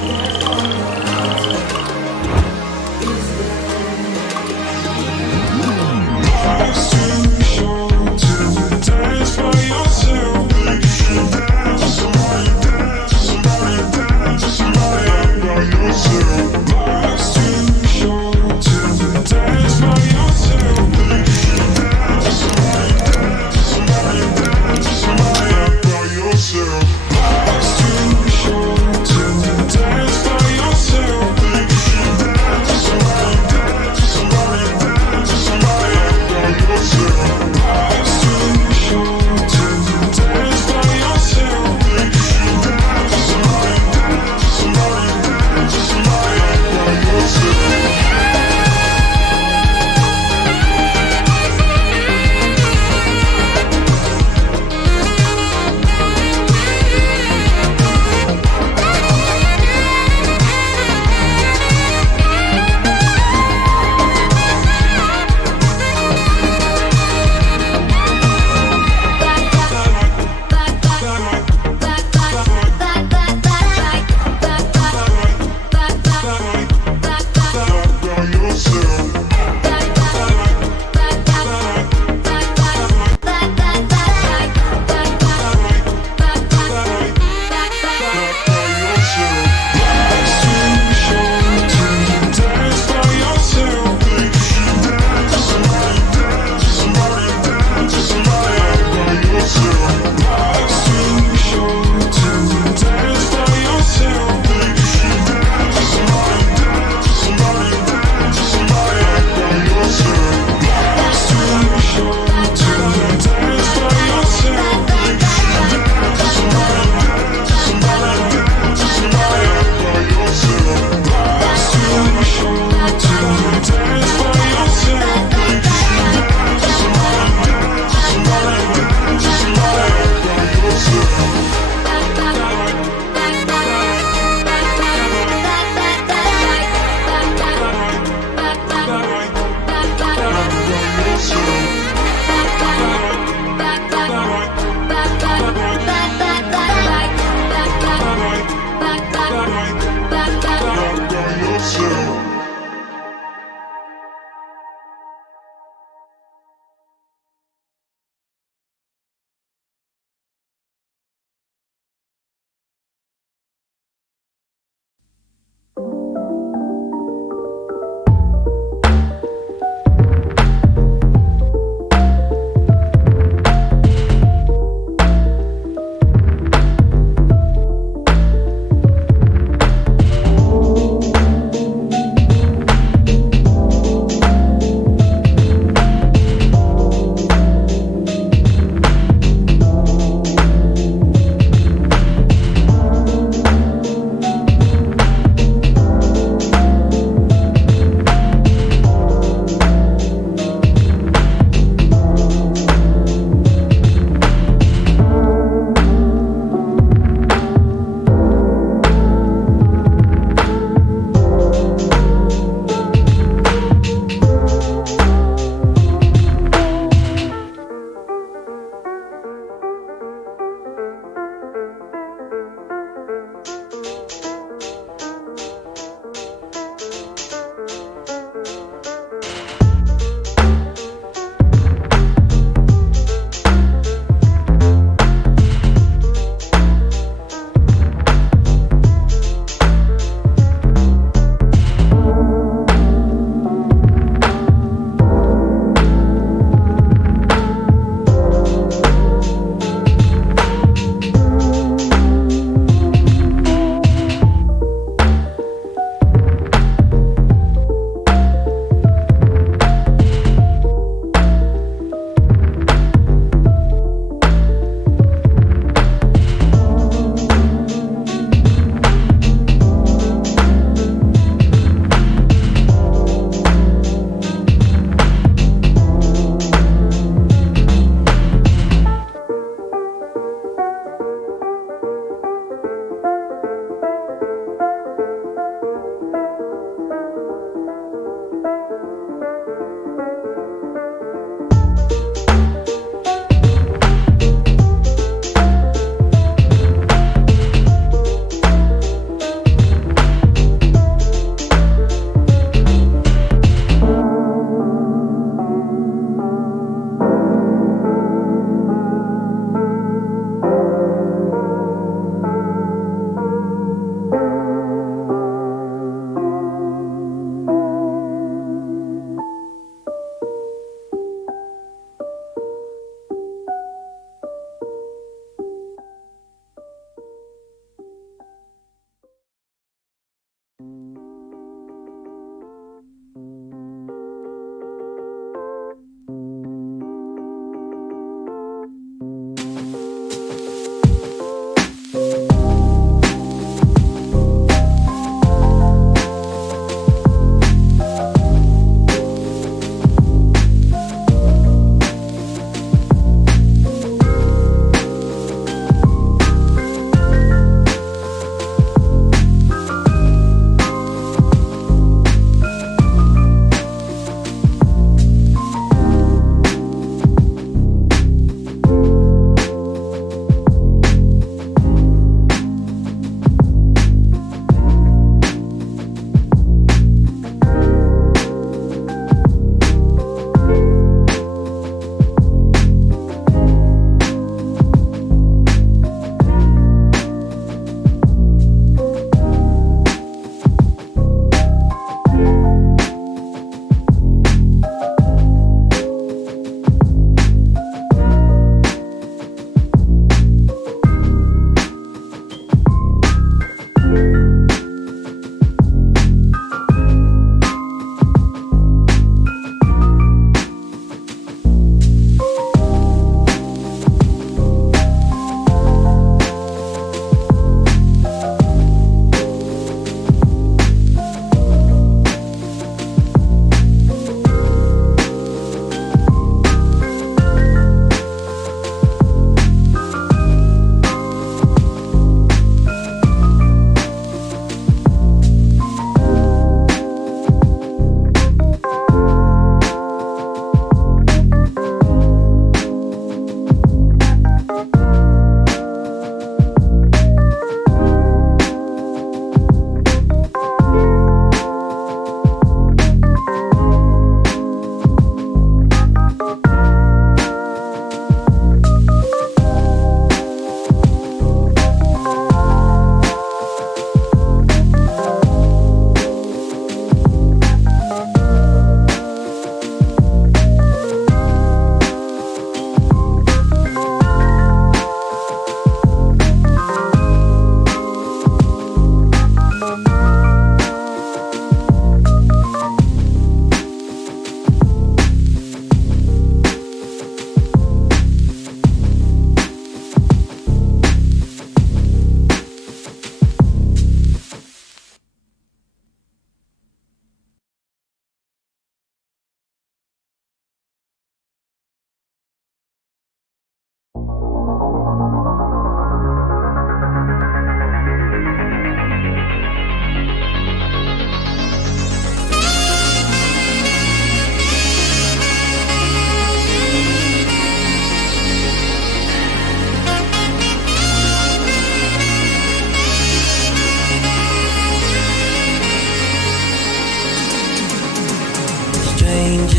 Life's too short to dance by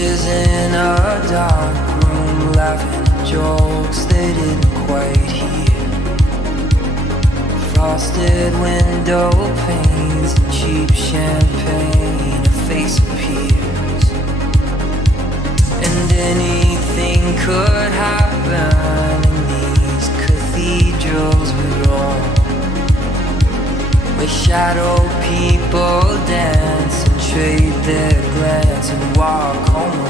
Bridges in a dark room, laughing at jokes they didn't quite hear. Frosted window panes and cheap champagne, a face appears. And anything could happen in these cathedrals we roam, where shadow people dance and trade their glance and walk home alone.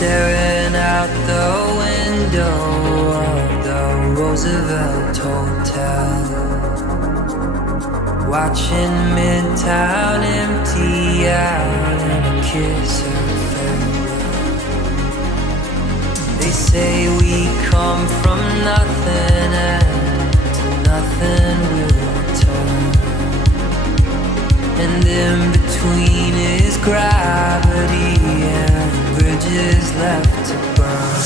Staring out the window of the Roosevelt Hotel, watching Midtown empty out and a kiss her farewell. They say we come from nothing and to nothing we'll return, and in between is gravity and bridges left to burn.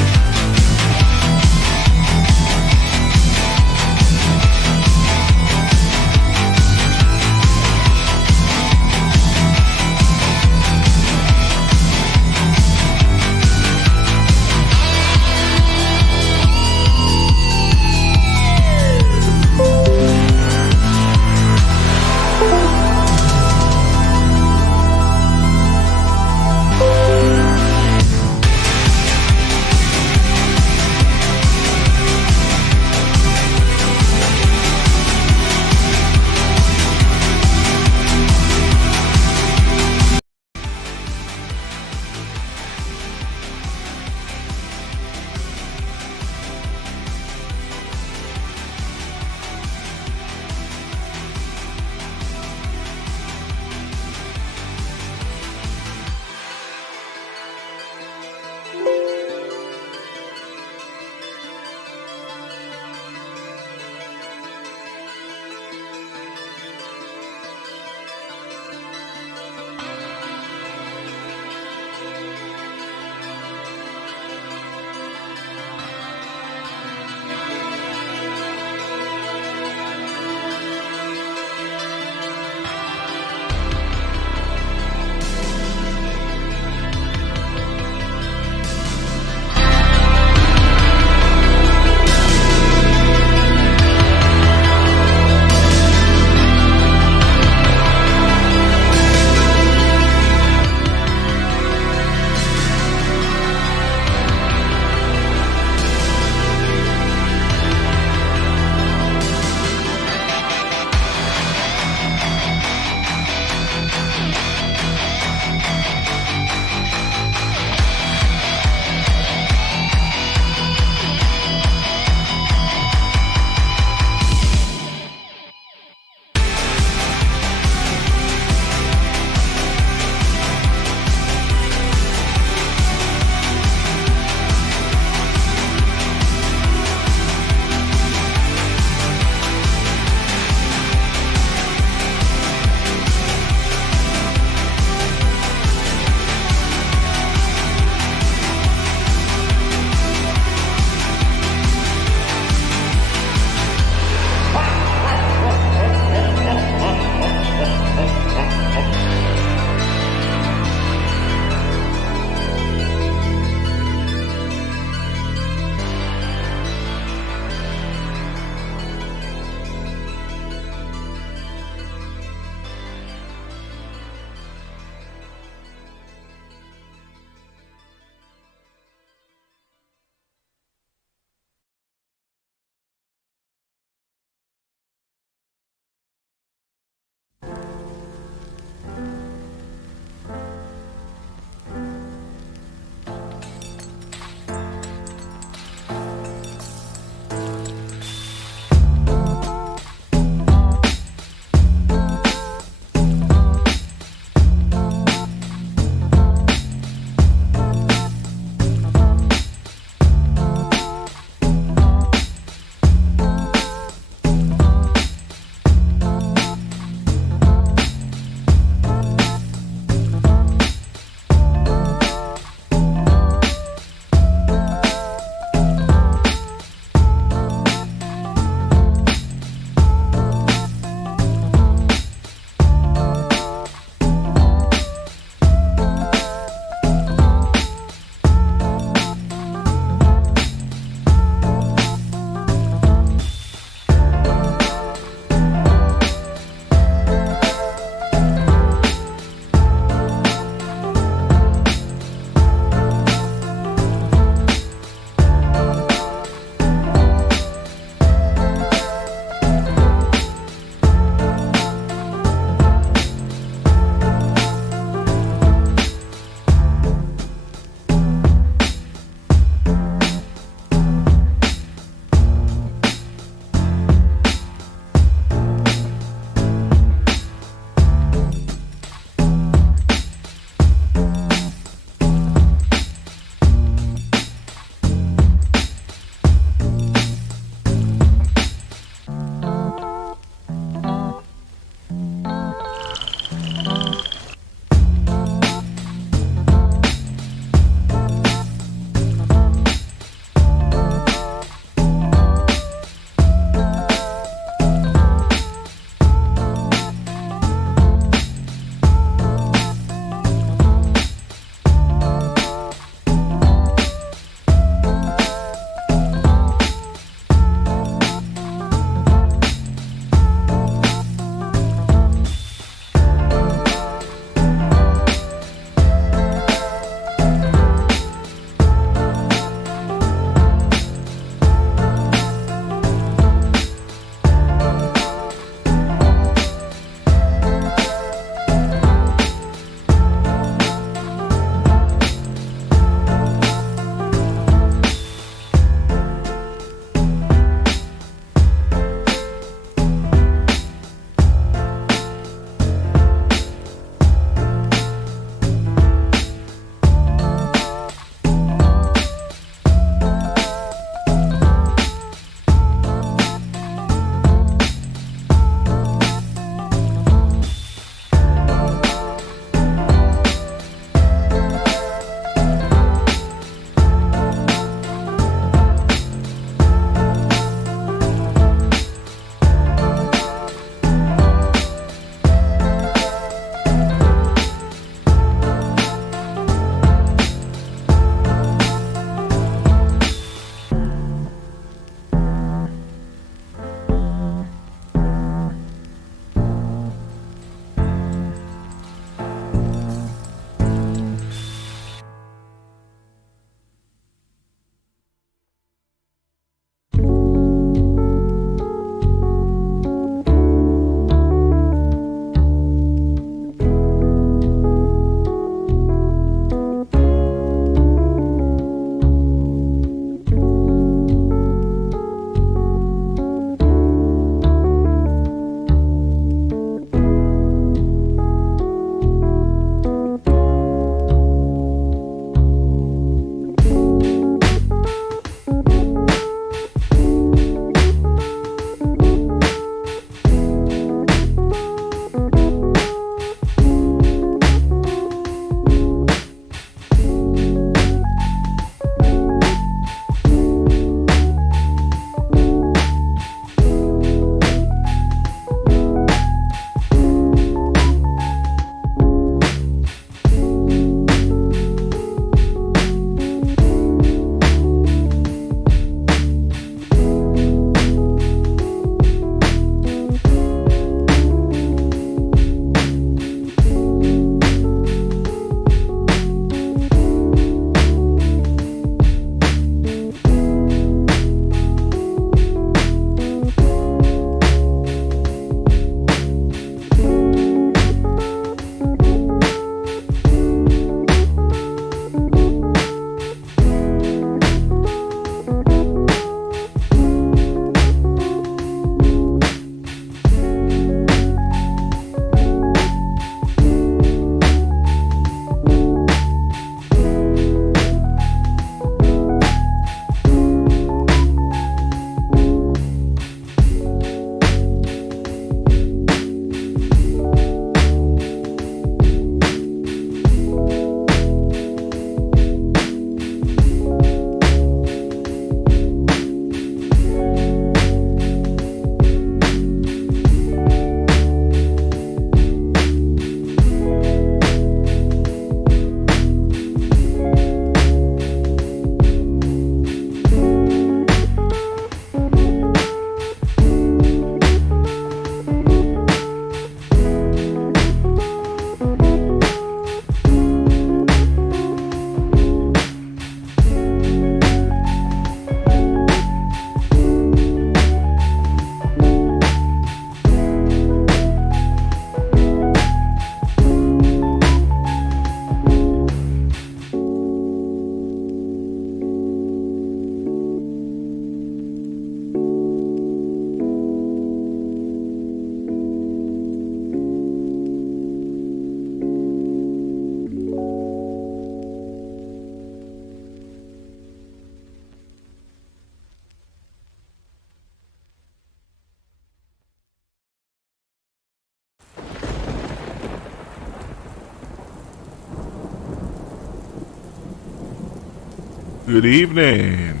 Good evening.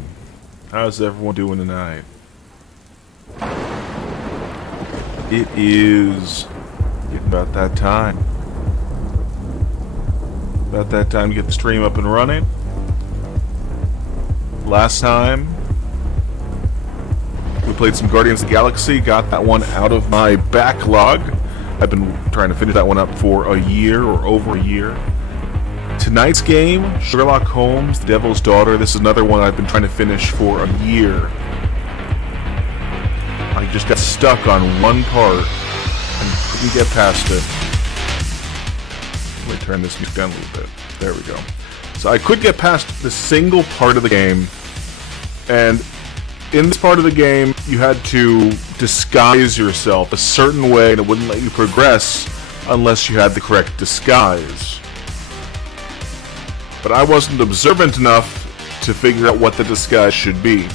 How's everyone doing tonight? It is getting about that time. About that time to get the stream up and running. Last time, we played some Guardians of the Galaxy, got that one out of my backlog. I've been trying to finish that one up for a year or over a year. Tonight's game, Sherlock Holmes, The Devil's Daughter. This is another one I've been trying to finish for a year. I just got stuck on one part and couldn't get past it. Let me turn this music down a little bit. There we go. So I could get past the single part of the game, and in this part of the game, you had to disguise yourself a certain way, and it wouldn't let you progress unless you had the correct disguise. But I wasn't observant enough to figure out what the disguise should be.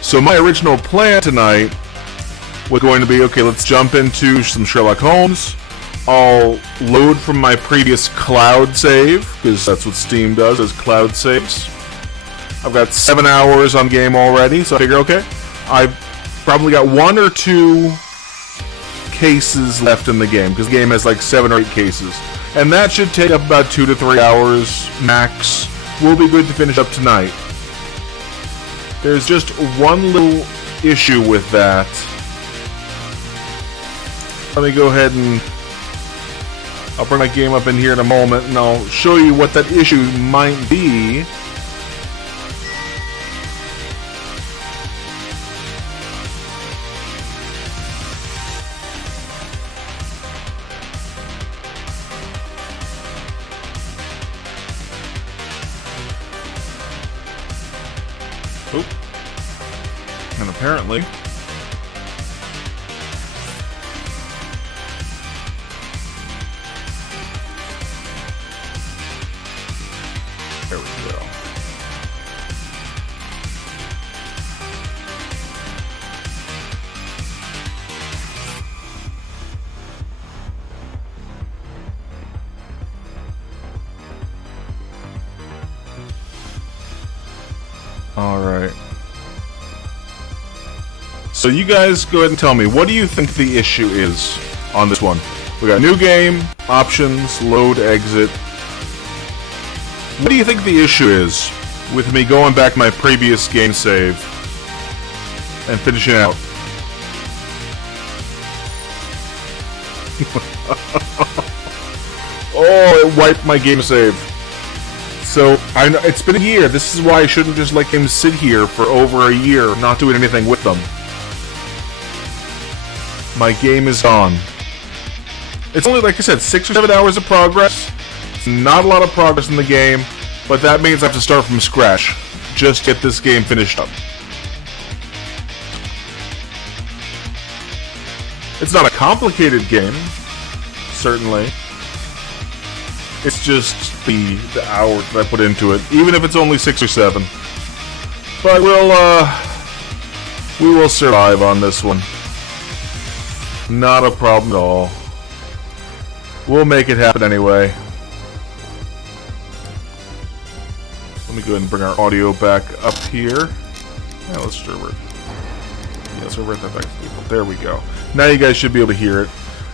So my original plan tonight was going to be, okay, let's jump into some Sherlock Holmes. I'll load from my previous cloud save, because that's what Steam does, is cloud saves. I've got 7 hours on game already, so I figure, okay, I've probably got 1 or 2 cases left in the game, because the game has like 7 or 8 cases. And that should take up about 2 to 3 hours max. We'll be good to finish up tonight. There's just one little issue with that. Let me go ahead and I'll bring my game up in here in a moment, and I'll show you what that issue might be. Oop. And apparently there we go. Alright. So you guys go ahead and tell me, what do you think the issue is on this one? We got new game, options, load, exit. What do you think the issue is with me going back my previous game save and finishing out? Oh, it wiped my game save. So, I know it's been a year. This is why I shouldn't just let games sit here for over a year, not doing anything with them. My game is gone. It's only, like I said, 6 or 7 hours of progress. It's not a lot of progress in the game, but that means I have to start from scratch. Just get this game finished up. It's not a complicated game, certainly. It's just the hours that I put into it, even if it's only 6 or 7. But we will survive on this one. Not a problem at all. We'll make it happen anyway. Let me go ahead and bring our audio back up here. Yeah, let's revert that back to people. There we go. Now you guys should be able to hear it.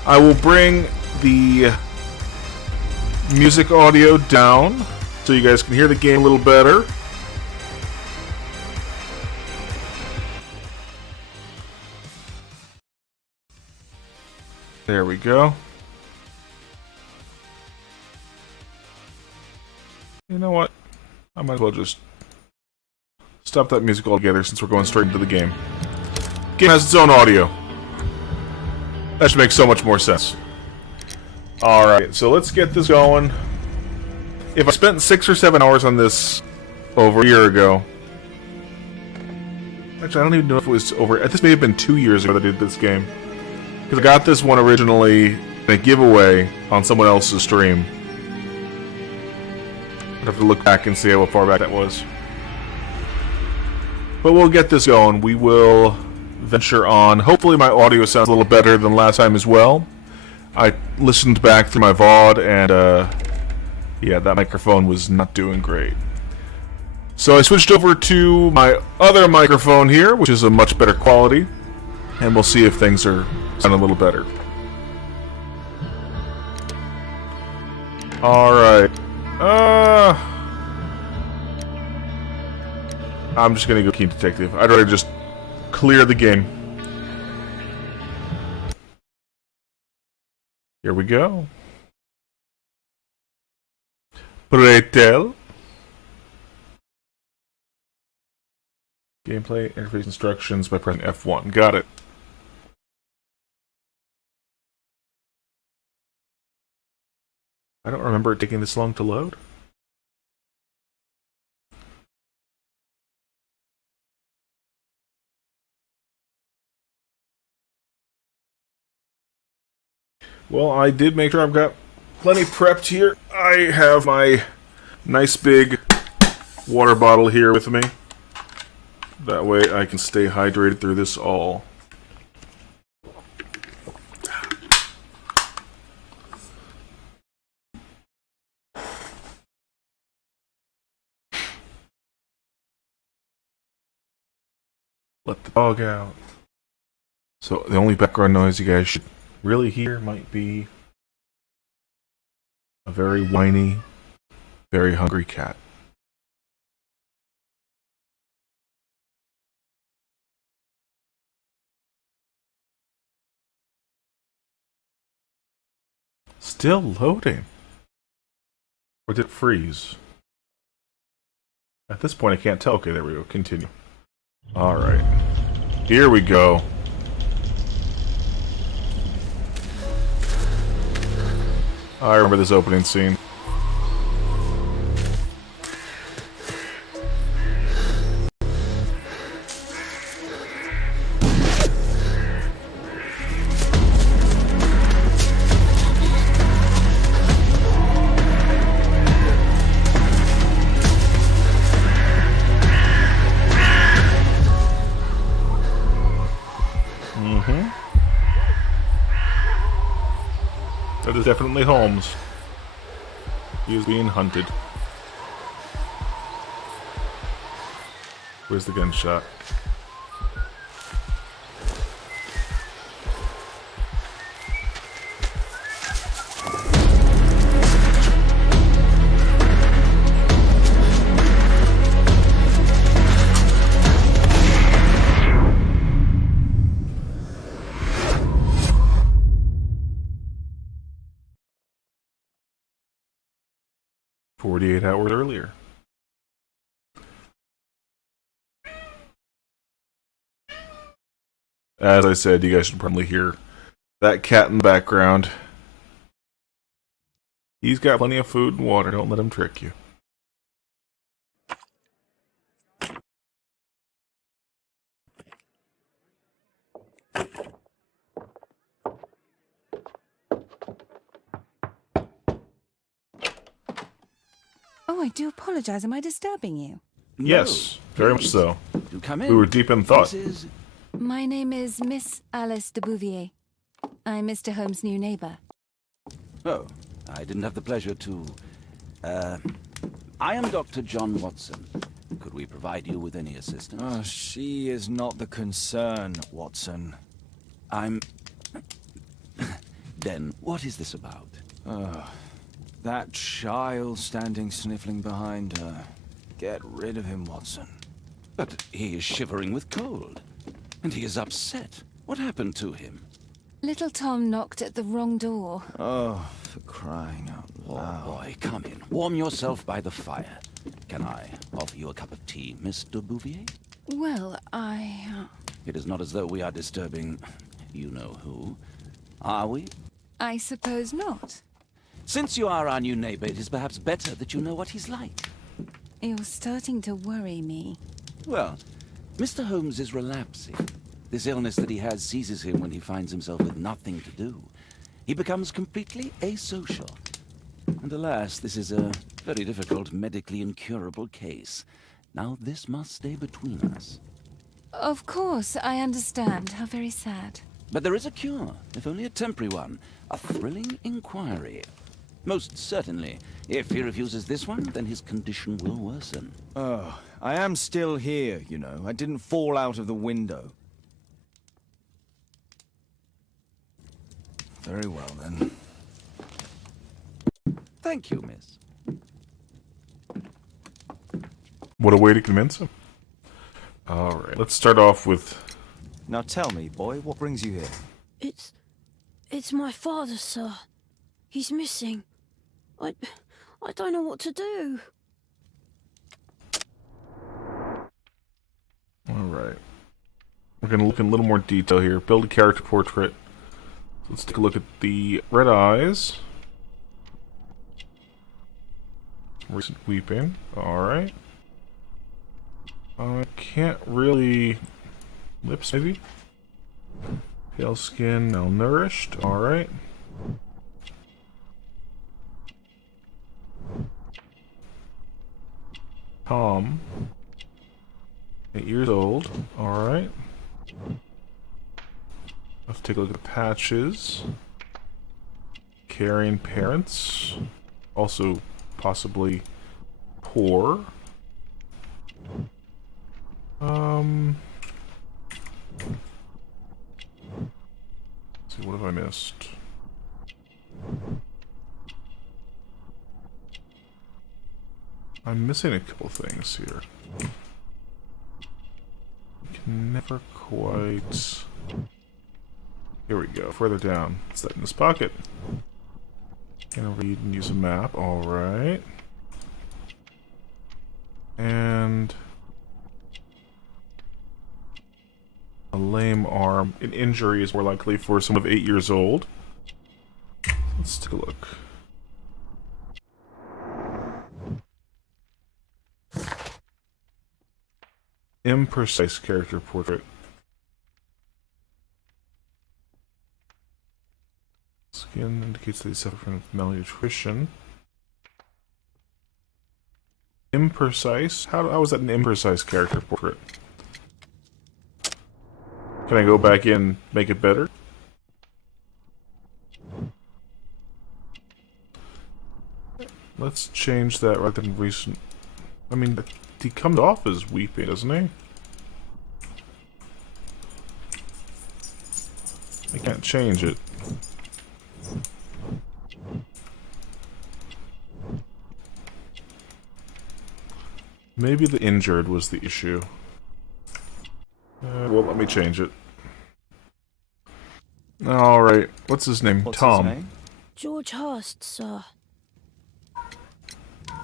I will bring the music audio down so you guys can hear the game a little better. There we go. You know what? I might as well just stop that music altogether since we're going straight into the game. The game has its own audio. That should make so much more sense. Alright, so let's get this going. If I spent 6 or 7 hours on this over a year ago... Actually, I don't even know if it was over... This may have been 2 years ago that I did this game. Because I got this one originally in a giveaway on someone else's stream. I'd have to look back and see how far back that was. But we'll get this going. We will venture on. Hopefully my audio sounds a little better than last time as well. I listened back through my VOD and, Yeah, that microphone was not doing great. So I switched over to my other microphone here, which is a much better quality, and we'll see if things are sounding a little better. Alright. I'm just gonna go Keen Detective. I'd rather just clear the game. Here we go. Pretel. Gameplay interface instructions by pressing F1. Got it. I don't remember it taking this long to load. Well, I did make sure I've got plenty prepped here. I have my nice big water bottle here with me. That way I can stay hydrated through this all. Let the dog out. So the only background noise you guys should really hear might be a very whiny, very hungry cat. Still loading. Or did it freeze? At this point I can't tell. Okay, there we go. Continue. Alright. Here we go. I remember this opening scene. That is definitely Holmes. He is being hunted. Where's the gunshot? "48 hours earlier." As I said, you guys should probably hear that cat in the background. He's got plenty of food and water. Don't let him trick you. Oh, I do apologize. Am I disturbing you? Yes, very much so. Do come in. We were deep in thought. My name is Miss Alice de Bouvier. I'm Mr. Holmes' new neighbor. Oh, I didn't have the pleasure to... I am Dr. John Watson. Could we provide you with any assistance? Oh, she is not the concern, Watson. I'm... Then, what is this about? That child standing sniffling behind her. Get rid of him, Watson. But he is shivering with cold. And he is upset. What happened to him? Little Tom knocked at the wrong door. Oh, for crying out loud. Oh, boy, come in. Warm yourself by the fire. Can I offer you a cup of tea, Miss de Bouvier? Well, I It is not as though we are disturbing you-know-who. Are we? suppose not. Since you are our new neighbor, it is perhaps better that you know what he's like. You're starting to worry me. Well, Mr. Holmes is relapsing. This illness that he has seizes him when he finds himself with nothing to do. He becomes completely asocial. And alas, this is a very difficult, medically incurable case. Now this must stay between us. Of course, I understand. How very sad. But there is a cure, if only a temporary one. A thrilling inquiry. Most certainly. If he refuses this one, then his condition will worsen. Oh, I am still here, you know. I didn't fall out of the window. Very well, then. Thank you, miss. What a way to convince him. Alright, let's start off with... Now tell me, boy, what brings you here? It's my father, sir. He's missing. I don't know what to do. Alright. We're going to look in a little more detail here. Build a character portrait. Let's take a look at the red eyes. Recent weeping. Alright. I can't really... Lips, maybe? Pale skin, malnourished. Alright. Tom. 8 years old. Alright. Let's take a look at the patches. Caring parents. Also, possibly poor. Let's see, what have I missed? I'm missing a couple things here. I can never quite... Here we go, further down. It's that in this pocket. Gonna read and use a map, alright. And... a lame arm. An injury is more likely for someone of 8 years old. Let's take a look. Imprecise character portrait. Skin indicates that he suffered from malnutrition. Imprecise? How is that an imprecise character portrait? Can I go back in and make it better? Let's change that rather than recent. I mean, he comes off as weeping, doesn't he? I can't change it. Maybe the injured was the issue. Well, let me change it. Alright, what's his name? What's Tom. his name? George Hurst, sir.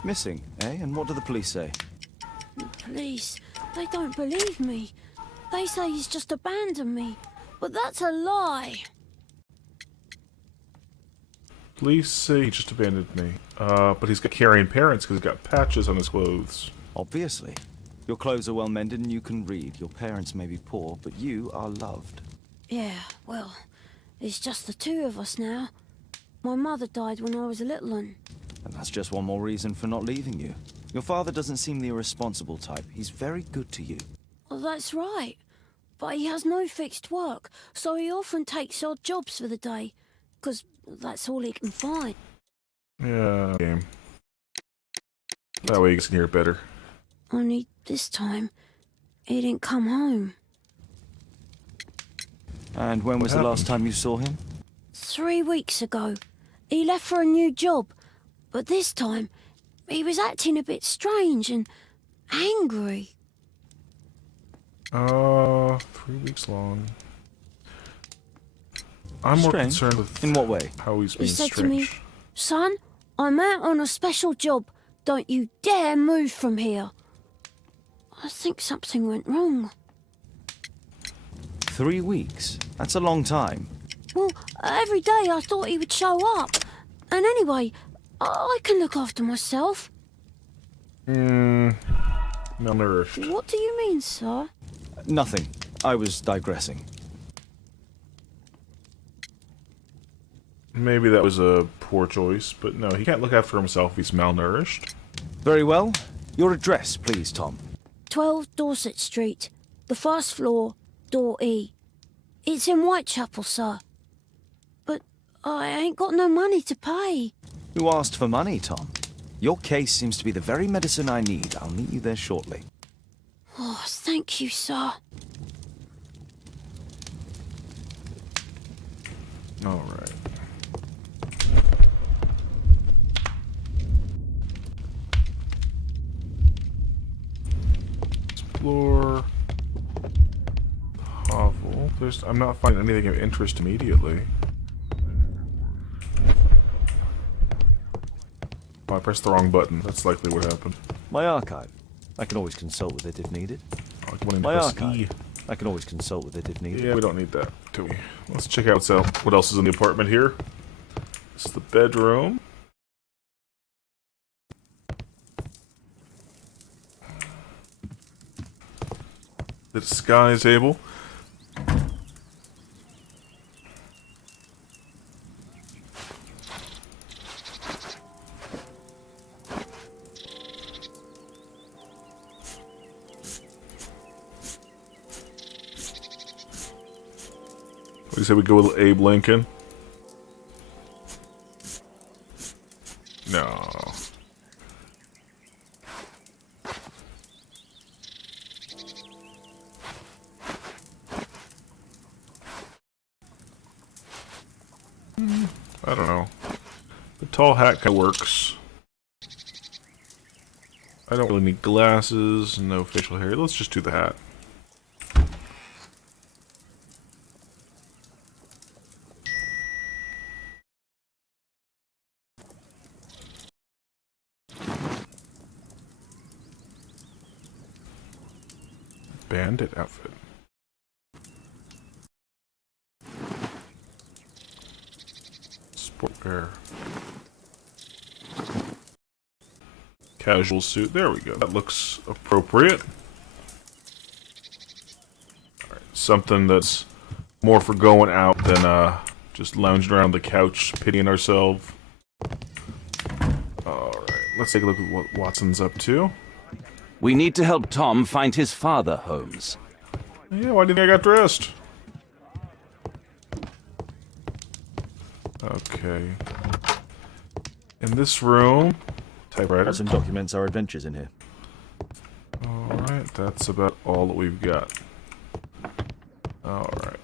Missing, eh? And what do the police say? Police, they don't believe me. They say he's just abandoned me. But that's a lie. Police say he just abandoned me. But he's got caring parents because he's got patches on his clothes. Obviously. Your clothes are well mended and you can read. Your parents may be poor, but you are loved. Yeah, well, it's just the two of us now. My mother died when I was a little one. And that's just one more reason for not leaving you. Your father doesn't seem the irresponsible type. He's very good to you. Well, that's right. But he has no fixed work, so he often takes odd jobs for the day. 'Cause that's all he can find. Yeah, game. That way you can hear it better. Only this time, he didn't come home. And when was the last time you saw him? 3 weeks ago. He left for a new job. But this time, he was acting a bit strange and angry. 3 weeks long. I'm more Strange? concerned with In what way? how he's He being said strange. to me, "Son, I'm out on a special job. Don't you dare move from here." I think something went wrong. 3 weeks? That's a long time. Well, every day I thought he would show up. And anyway, I can look after myself. Malnourished. What do you mean, sir? Nothing. I was digressing. Maybe that was a poor choice, but no, he can't look after himself if he's malnourished. Very well. Your address, please, Tom. 12 Dorset Street, the first floor, door E. It's in Whitechapel, sir. But I ain't got no money to pay. Who asked for money, Tom? Your case seems to be the very medicine I need. I'll meet you there shortly. Oh, thank you, sir. All right. Explore. Hovel. I'm not finding anything of interest immediately. Oh, I pressed the wrong button. That's likely what happened. My archive. I can always consult with it if needed. Oh, I wanted to My press archive. E. I can always consult with it if needed. Yeah, we don't need that, do we? Let's check out what else is in the apartment here. This is the bedroom. The disguise table. We said we go with Abe Lincoln. No. I don't know. The tall hat kind of works. I don't really need glasses, no facial hair. Let's just do the hat. Bandit outfit. Sportwear. Casual suit. There we go. That looks appropriate. Alright, something that's more for going out than just lounging around the couch pitying ourselves. Alright, let's take a look at what Watson's up to. We need to help Tom find his father, Holmes. Yeah, why do you think I got dressed? Okay. In this room, typewriter. Got some documents our adventures in here. Alright, that's about all that we've got. Alright.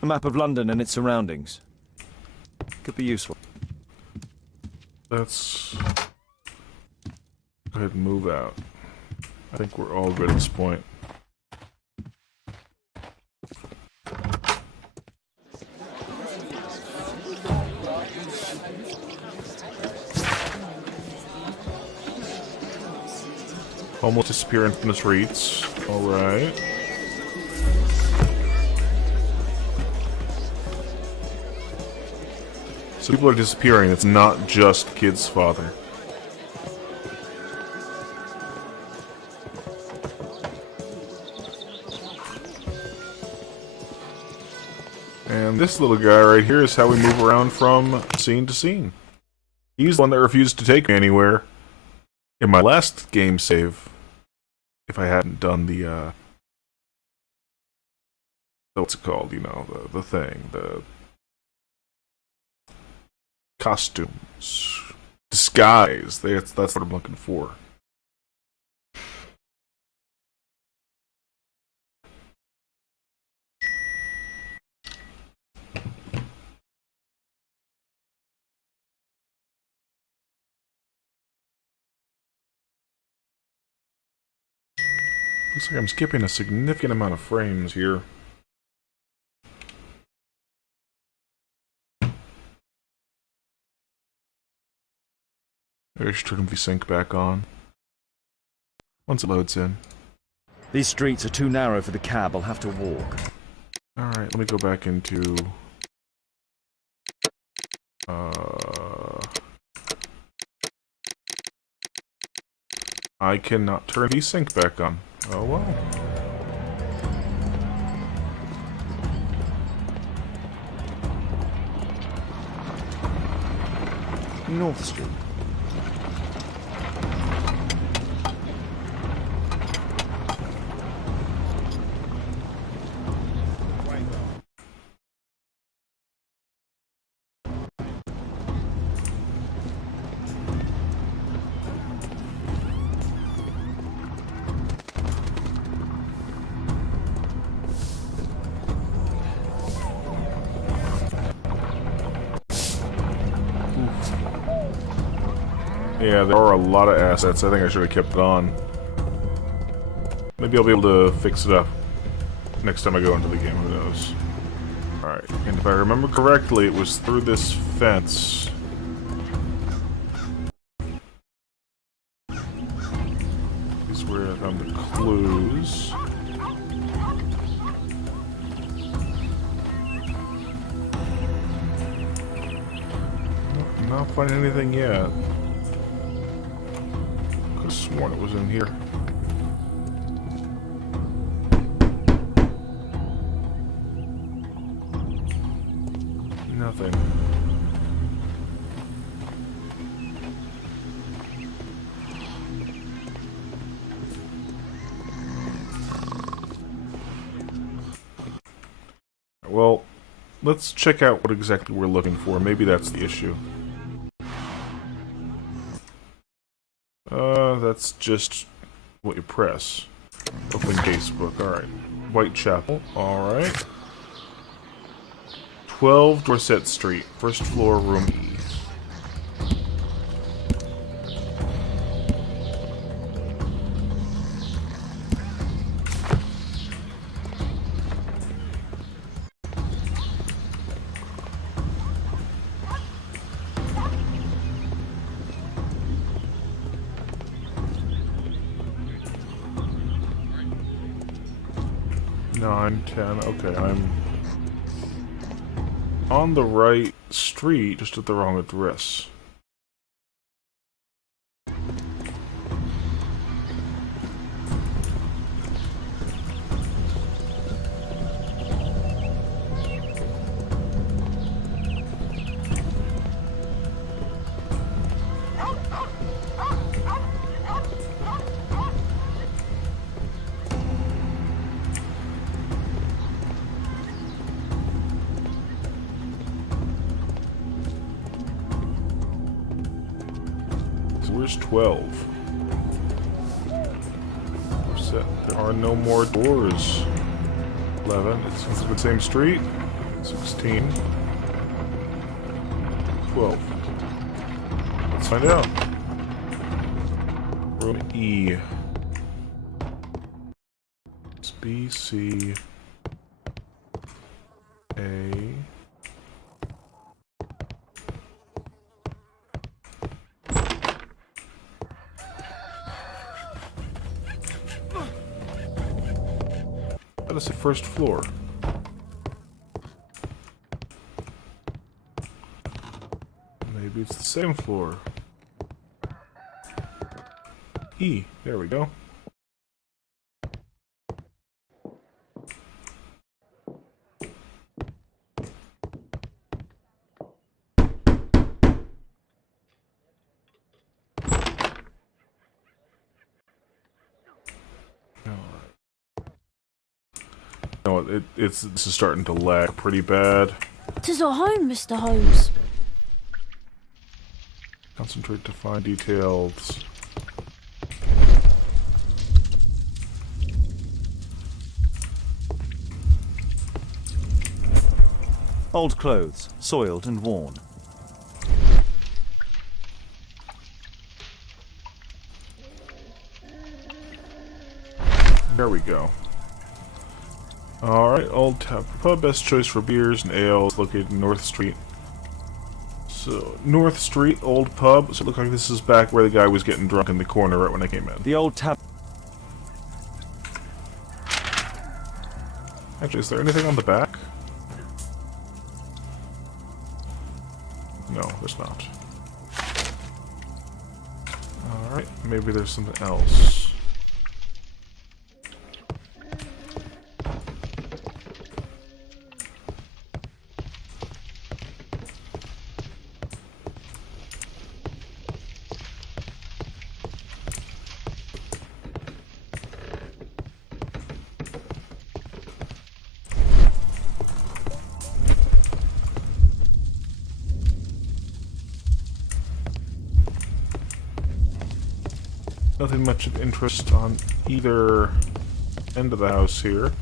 A map of London and its surroundings. Could be useful. Let's go ahead and move out. I think we're all good at this point. Homeless disappearing from the streets. Alright. So people are disappearing. It's not just Kid's father. And this little guy right here is how we move around from scene to scene. He's the one that refused to take me anywhere in my last game save. If I hadn't done the, what's it called, you know, the thing, the costumes, disguise, that's what I'm looking for. Looks like I'm skipping a significant amount of frames here. Maybe I should turn VSync back on. Once it loads in. These streets are too narrow for the cab. I'll have to walk. Alright, let me go back into... I cannot turn VSync back on. Oh well. North Street. Yeah, there are a lot of assets. I think I should have kept it on. Maybe I'll be able to fix it up next time I go into the game, who knows. Alright, and if I remember correctly, it was through this fence. This is where I found the clues. Not finding anything yet. Could have sworn it was in here. Nothing. Well, let's check out what exactly we're looking for. Maybe that's the issue. That's just what you press. Open casebook, alright. Whitechapel, alright. 12 Dorset Street, first floor, room E. Nine, 10, okay, I'm on the right street, just at the wrong address. Where's 12? There are no more doors. 11. It's the same street. 16. 12. Let's find out. Room E. It's B, C, A. That is the first floor. Maybe it's the same floor. E. There we go. No, this is starting to lag pretty bad. 'Tis our home, Mr. Holmes. Concentrate to find details. Old clothes, soiled and worn. There we go. Alright, Old Pub, best choice for beers and ales, located in North Street. So, North Street, Old Pub. So it looks like this is back where the guy was getting drunk in the corner right when I came in. The old tab. Actually, is there anything on the back? No, there's not. Alright, maybe there's something else. Nothing much of interest on either end of the house here.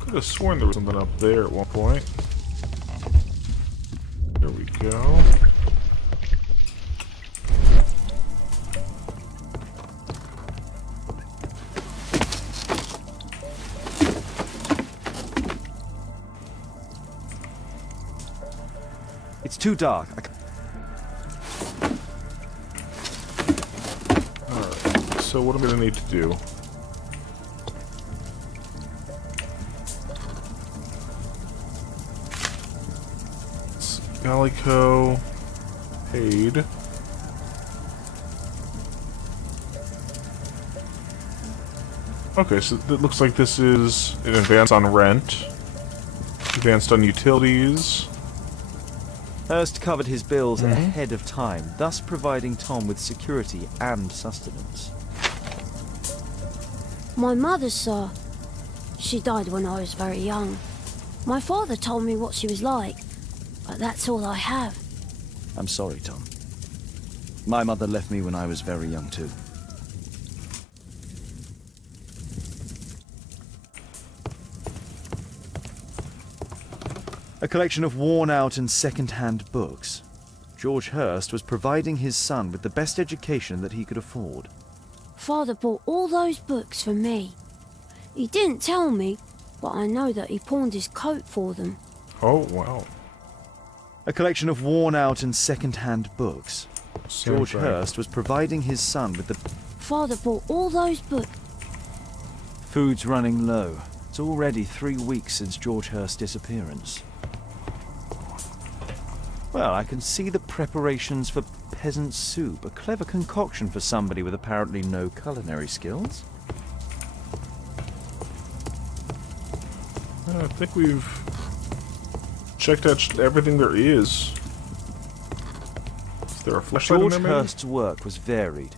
Could have sworn there was something up there at one point. There we go. It's too dark. Alright, so what am I going to need to do? Gallico, paid. Okay, so it looks like this is an advance on rent, advanced on utilities. Hurst covered his bills ahead of time, thus providing Tom with security and sustenance. My mother, sir. She died when I was very young. My father told me what she was like, but that's all I have. I'm sorry, Tom. My mother left me when I was very young, too. A collection of worn-out and second-hand books. George Hurst was providing his son with the best education that he could afford. Father bought all those books for me. He didn't tell me, but I know that he pawned his coat for them. Oh, wow. A collection of worn-out and second-hand books. George Hurst was providing his son with the... Father bought all those books. Food's running low. It's already 3 weeks since George Hurst's disappearance. Well, I can see the preparations for peasant soup, a clever concoction for somebody with apparently no culinary skills. I think we've checked out everything there is. Is there a flashlight in George there, maybe? Hurst's work was varied.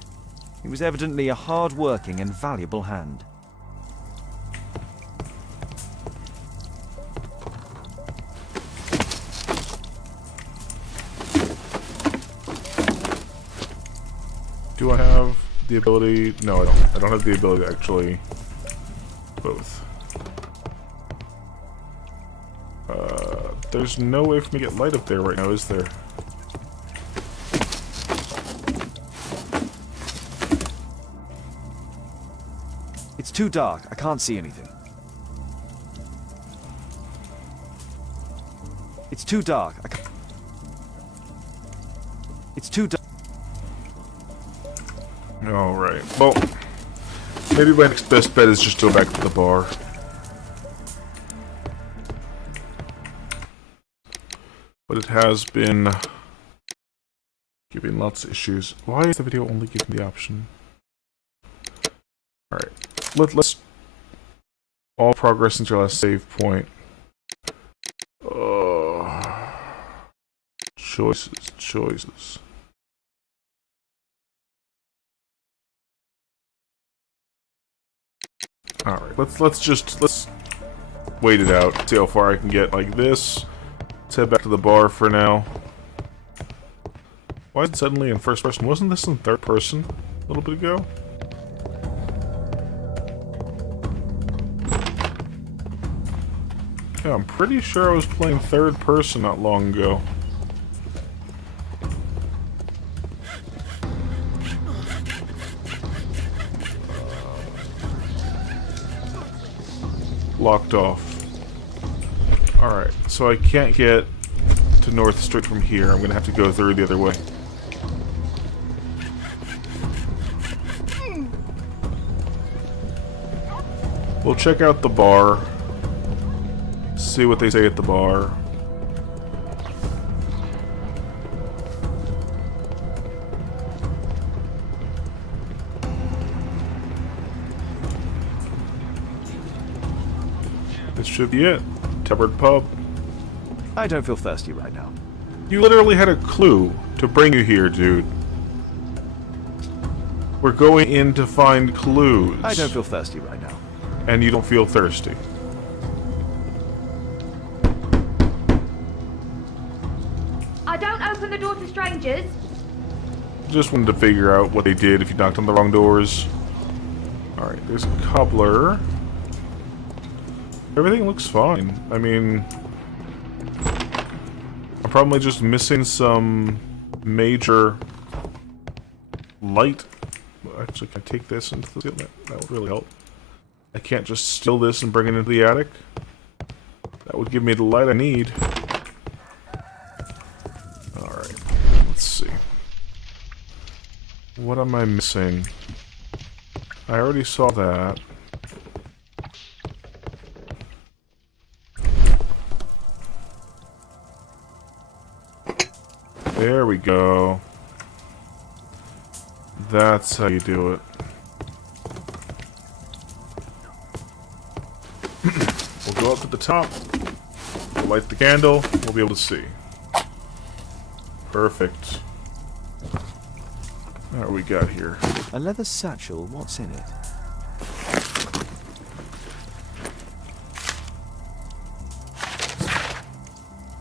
He was evidently a hard-working and valuable hand. Do I have the ability? No, I don't. I don't have the ability to actually both. There's no way for me to get light up there right now, is there? It's too dark. I can't see anything. It's too dark. It's too dark. Alright. Well, maybe my next best bet is just to go back to the bar. But it has been giving lots of issues. Why is the video only giving the option? Alright. Let's all progress into our last save point. Choices. Alright, let's wait it out. See how far I can get like this. Let's head back to the bar for now. Why is it suddenly in first person? Wasn't this in third person a little bit ago? Yeah, I'm pretty sure I was playing third person not long ago. Locked off. Alright, so I can't get to North Street from here. I'm gonna have to go through the other way. We'll check out the bar. See what they say at the bar. This should be it. Tebard Pub. I don't feel thirsty right now. You literally had a clue to bring you here, dude. We're going in to find clues. I don't feel thirsty right now. And you don't feel thirsty. I don't open the door to strangers. Just wanted to figure out what they did if you knocked on the wrong doors. Alright, there's a cobbler. Everything looks fine. I mean, I'm probably just missing some major light. Actually, can I take this into the... That would really help. I can't just steal this and bring it into the attic. That would give me the light I need. what am I missing? I already saw that. There we go. That's how you do it. We'll go up to the top. We'll light the candle. We'll be able to see. Perfect. What do we got here? A leather satchel, what's in it?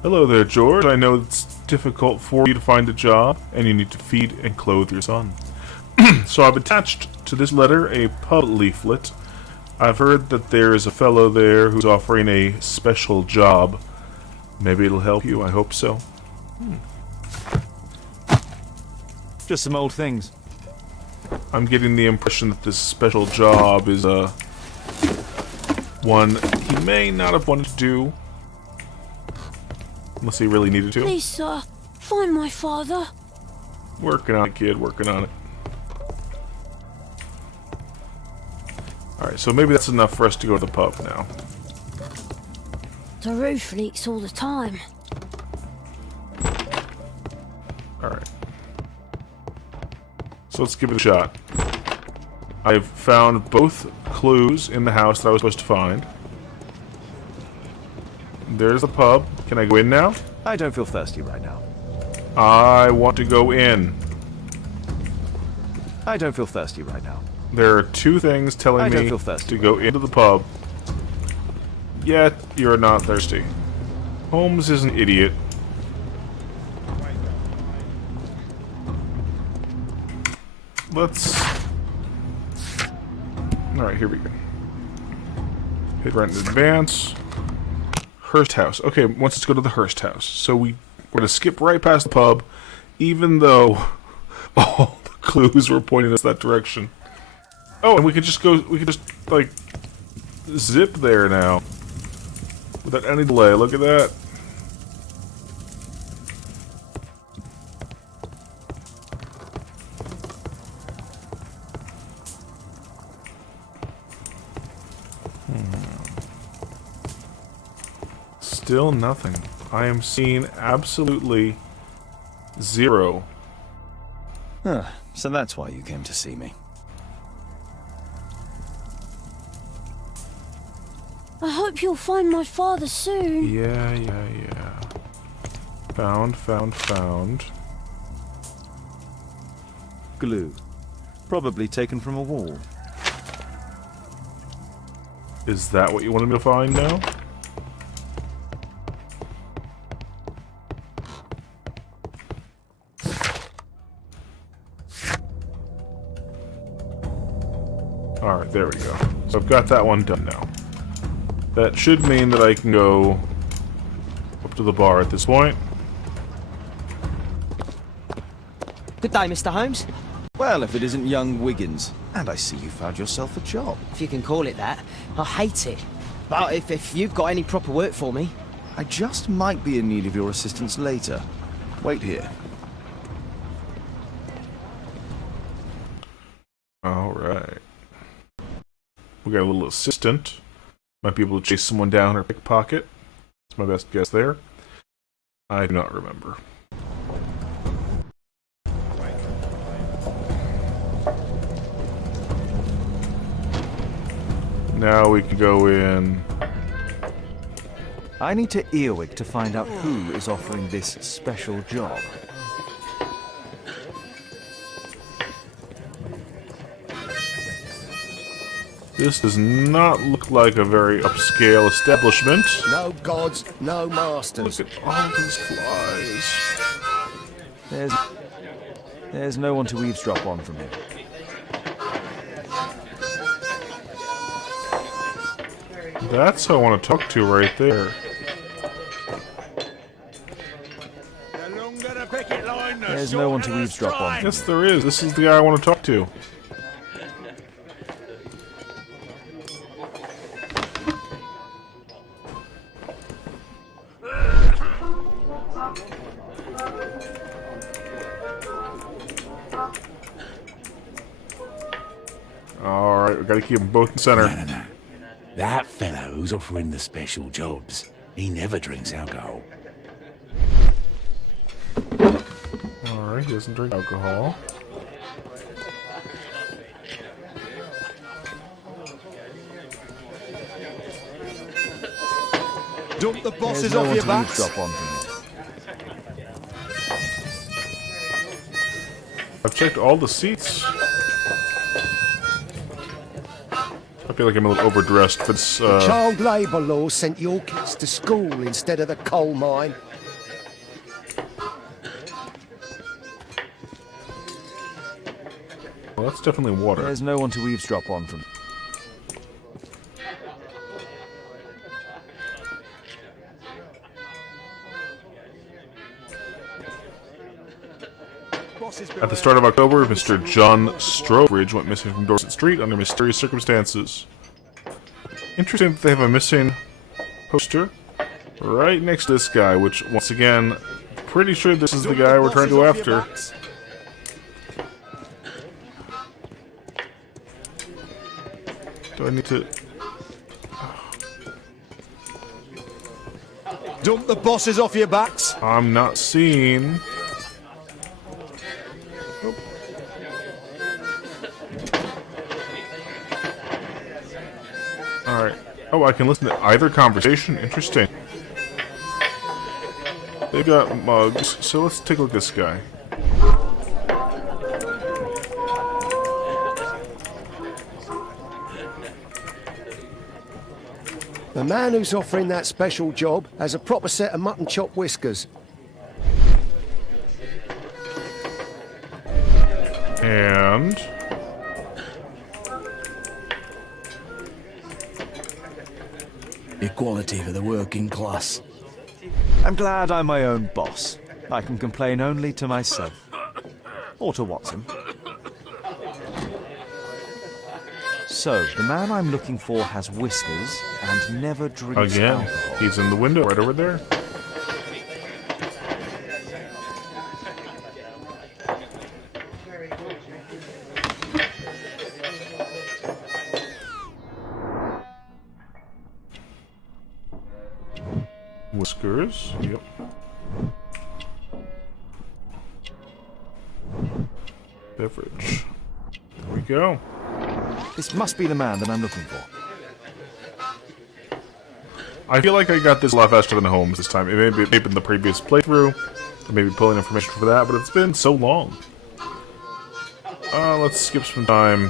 Hello there, George. I know it's difficult for you to find a job, and you need to feed and clothe your son. So I've attached to this letter a pub leaflet. I've heard that there is a fellow there who's offering a special job. Maybe it'll help you, I hope so. Just some old things. I'm getting the impression that this special job is one he may not have wanted to do. Unless he really needed to. Please, sir, find my father. Working on it, kid, working on it. Alright, so maybe that's enough for us to go to the pub now. The roof leaks all the time. Alright. So let's give it a shot. I've found both clues in the house that I was supposed to find. There's the pub. Can I go in now? I don't feel thirsty right now. I want to go in. I don't feel thirsty right now. There are two things telling I don't me feel thirsty. to go into the pub. Yet, you're not thirsty. Holmes is an idiot. Let's... Alright, here we go. Hit rent in advance. Hearst House. Okay, let's go to the Hearst House. So we're going to skip right past the pub, even though all the clues were pointing us that direction. Oh, and we could just like, zip there now. Without any delay. Look at that. Still nothing. I am seeing absolutely zero. Huh, so that's why you came to see me. I hope you'll find my father soon. Yeah. Found. Glue. Probably taken from a wall. Is that what you wanted me to find now? Alright, there we go. So I've got that one done now. That should mean that I can go up to the bar at this point. Good day, Mr. Holmes. Well, if it isn't young Wiggins. And I see you found yourself a job. If you can call it that. I hate it. But if you've got any proper work for me... I just might be in need of your assistance later. Wait here. Alright. We got a little assistant. Might be able to chase someone down or pickpocket. That's my best guess there. I do not remember. Now we can go in. I need to Earwig to find out who is offering this special job. This does not look like a very upscale establishment. No gods, no masters. Look at all these flies. There's no one to eavesdrop on from here. That's who I want to talk to right there. There's no one to eavesdrop on. Yes, there is. This is the guy I want to talk to. Alright, we gotta keep them both in the center. No. That fellow who's offering the special jobs, he never drinks alcohol. Alright, he doesn't drink alcohol. Dump the bosses There's no off one your to backs. eavesdrop on from me. I've checked all the seats. I feel like I'm a little overdressed for this. Child labour laws sent your kids to school instead of the coal mine. Well, that's definitely water. There's no one to eavesdrop on from me. At the start of October, Mr. John Strobridge went missing from Dorset Street under mysterious circumstances. Interesting that they have a missing poster right next to this guy, which, once again, pretty sure this is the guy we're trying to go after. Do I need to... Dump the bosses off your backs. I'm not seeing... Alright. Oh, I can listen to either conversation? Interesting. They've got mugs, so let's take a look at this guy. The man who's offering that special job has a proper set of mutton chop whiskers. And... Equality for the working class. I'm glad I'm my own boss. I can complain only to myself. Or to Watson. So, the man I'm looking for has whiskers and never drinks again, alcohol. he's in the window right over there. Whiskers, yep. Beverage. There we go. This must be the man that I'm looking for. I feel like I got this a lot faster than Holmes this time. It may be maybe in the previous playthrough. I may be pulling information for that, but it's been so long. Let's skip some time.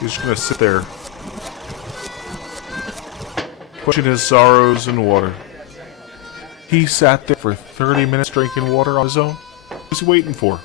He's just gonna sit there, pushing his sorrows in water. He sat there for 30 minutes drinking water on his own. What's he waiting for?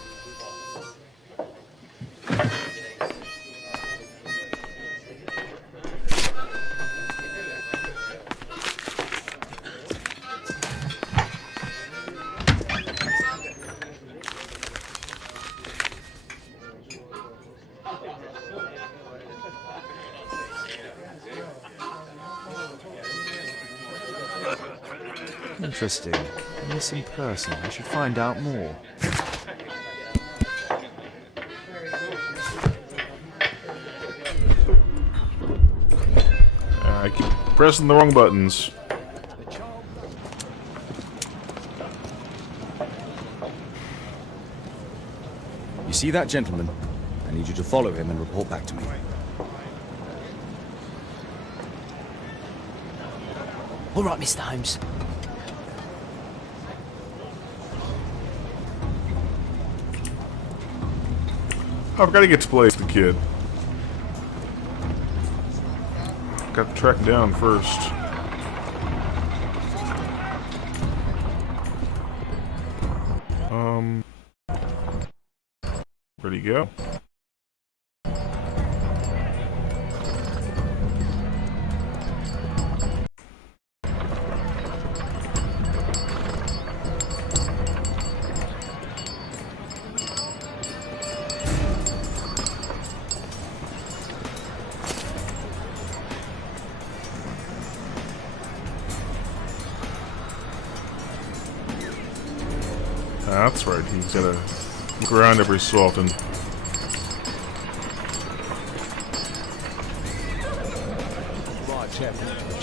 Interesting. Missing person. I should find out more. I keep pressing the wrong buttons. You see that gentleman? I need you to follow him and report back to me. All right, Mr. Holmes. I've got to get to play as the kid. Got to track him down first. Where'd he go? That's right, he's gotta look around every so often.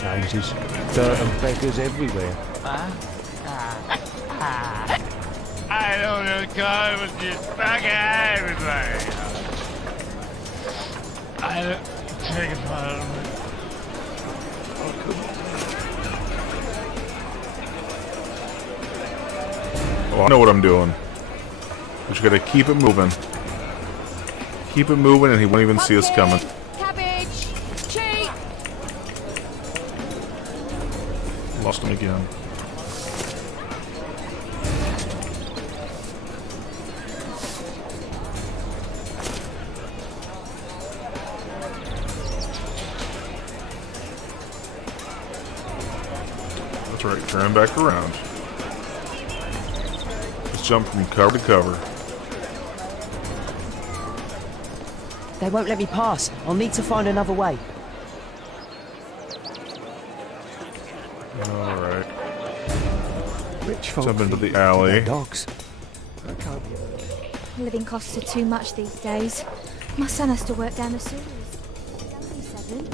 strangers. Dirt and beggars everywhere. I don't know, God was just fucking everybody. I don't take it part of me. Oh, I know what I'm doing. We just gotta keep it moving. Keep it moving and he won't even see us coming. Cabbage! Cheap! Lost him again. That's right, turn back around. Let's jump from cover to cover. They won't let me pass. I'll need to find another way. Alright. Rich folk Jump into feed the alley. their dogs. I can't be... Living costs are too much these days. My son has to work down the sewers. He's only 7.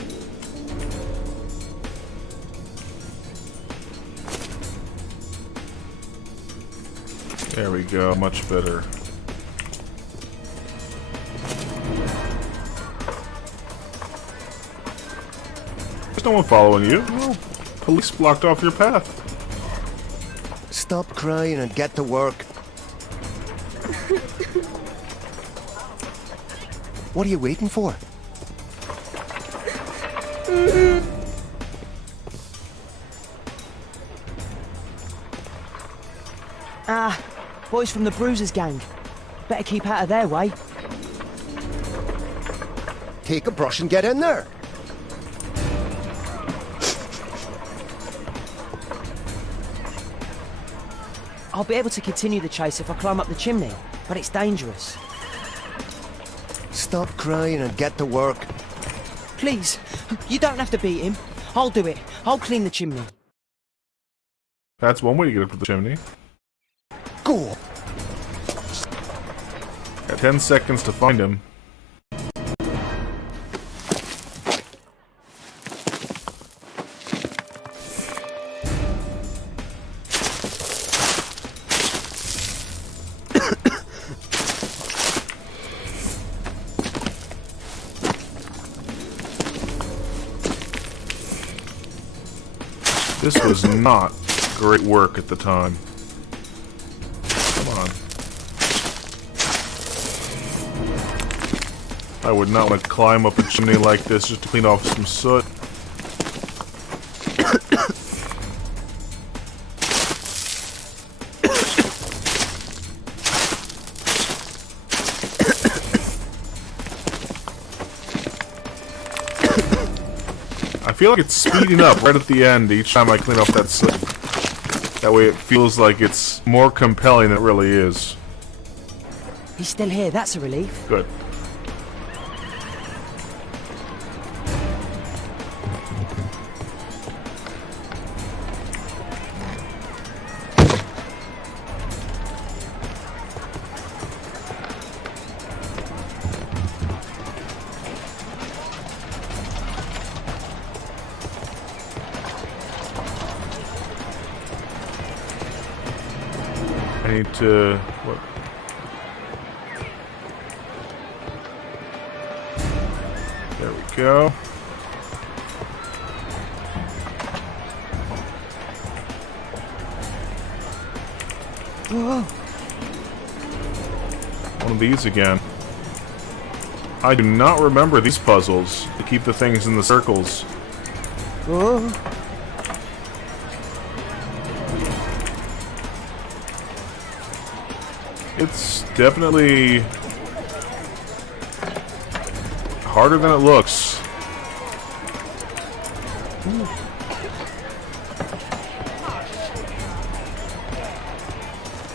There we go, much better. There's no one following you. Oh, police blocked off your path. Stop crying and get to work. What are you waiting for? Ah, boys from the Bruisers gang. Better keep out of their way. Take a brush and get in there. I'll be able to continue the chase if I climb up the chimney, but it's dangerous. Stop crying and get to work. Please, you don't have to beat him. I'll do it. I'll clean the chimney. That's one way to get up to the chimney. Go. Got 10 seconds to find him. This was not great work at the time. Come on. I would not want to climb up a chimney like this just to clean off some soot. I feel like it's speeding up right at the end each time I clean off that soot. That way it feels like it's more compelling than it really is. He's still here, that's a relief. Good. I need to... what? There we go. Whoa. One of these again. I do not remember these puzzles to keep the things in the circles. Whoa. It's definitely harder than it looks.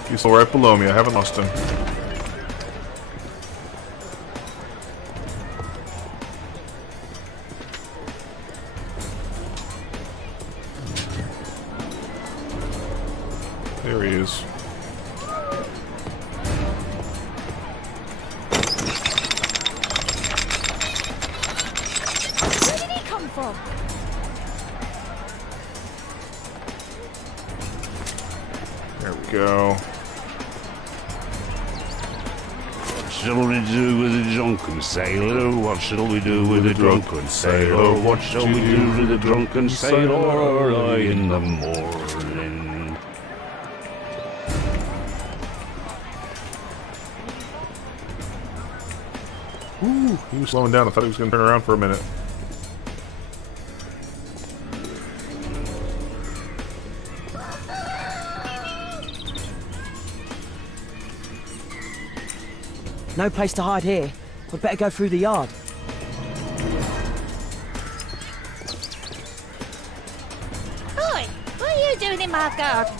He's still right below me. I haven't lost him. There he is. go. What shall we do with a drunken sailor? What shall we do with a drunken sailor? What shall we do with a drunken sailor early in the morning? Ooh, he was slowing down. I thought he was going to turn around for a minute. No place to hide here. We'd better go through the yard. Oi! What are you doing in my garden?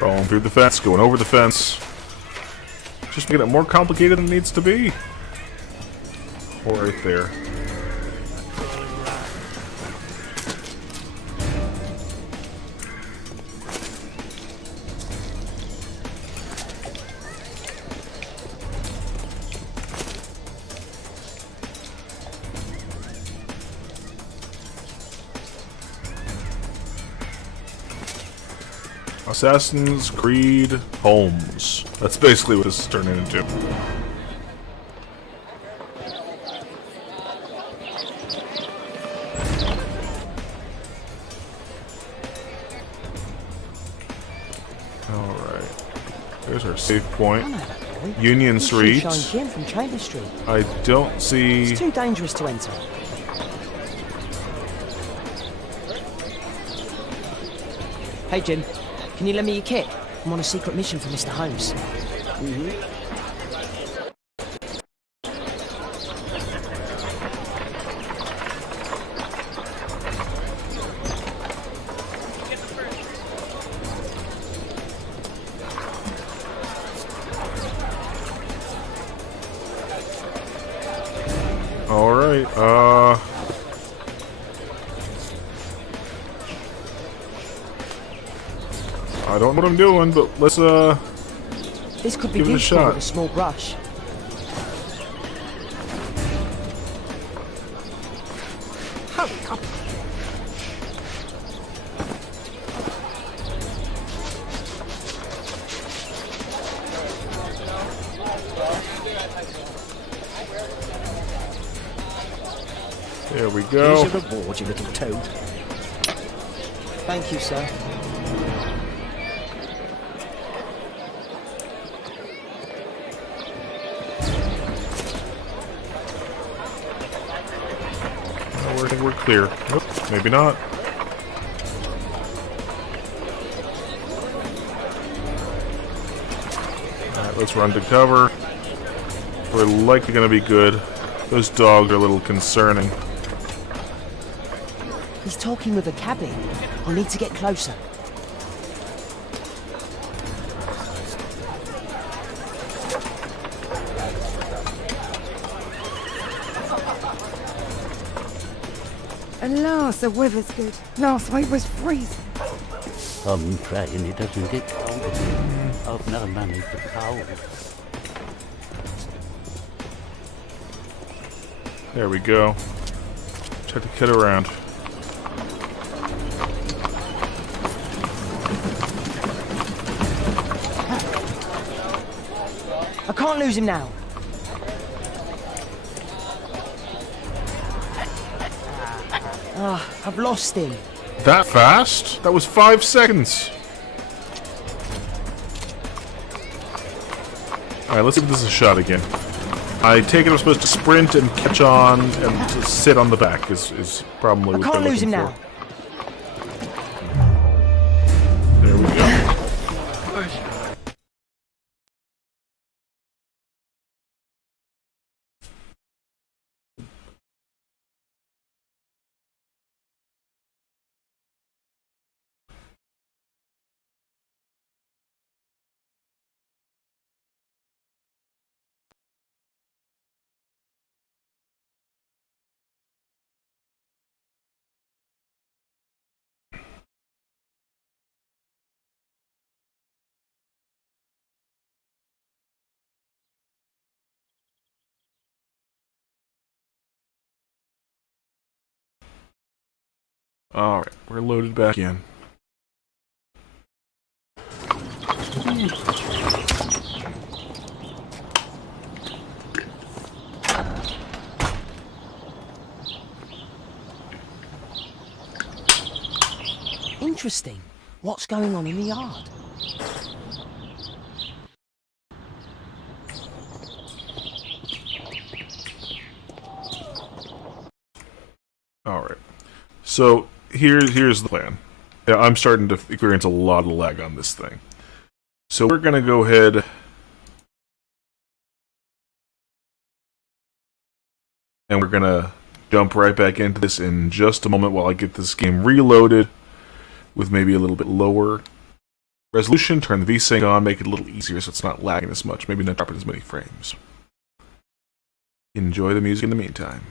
Going through the fence, going over the fence. Just making it more complicated than it needs to be. Oh, right there. Assassin's Creed Holmes. That's basically what this is turning into. Alright. There's our save point. Union Street. Jim from Chamber Street. I don't see... It's too dangerous to enter. Hey, Jim. Can you lend me your kit? I'm on a secret mission for Mr. Holmes. Alright, I don't know what I'm doing, but let's, This could be give it a useful shot. with a small brush. Hurry up. There we go. Here's your reward, you little toad. Thank you, sir. I think we're clear. Nope, maybe not. Alright, let's run to cover. We're likely gonna be good. Those dogs are a little concerning. He's talking with a cabbie. I'll need to get closer. At last, the weather's good. Last week was freezing. I'm praying it doesn't get cold again. I've no money for coal. There we go. Check the kid around. I can't lose him now. I've lost him. That fast? That was 5 seconds. Alright, let's give this a shot again. I take it I'm supposed to sprint and catch on and to sit on the back is probably I what can't they're lose him looking now. for. There we go. Alright, we're loaded back in. Interesting. What's going on in the yard? Alright. So, here's the plan. Yeah, I'm starting to experience a lot of lag on this thing. So we're gonna go ahead and we're gonna jump right back into this in just a moment while I get this game reloaded with maybe a little bit lower resolution, turn the VSync on, make it a little easier so it's not lagging as much, maybe not dropping as many frames. Enjoy the music in the meantime.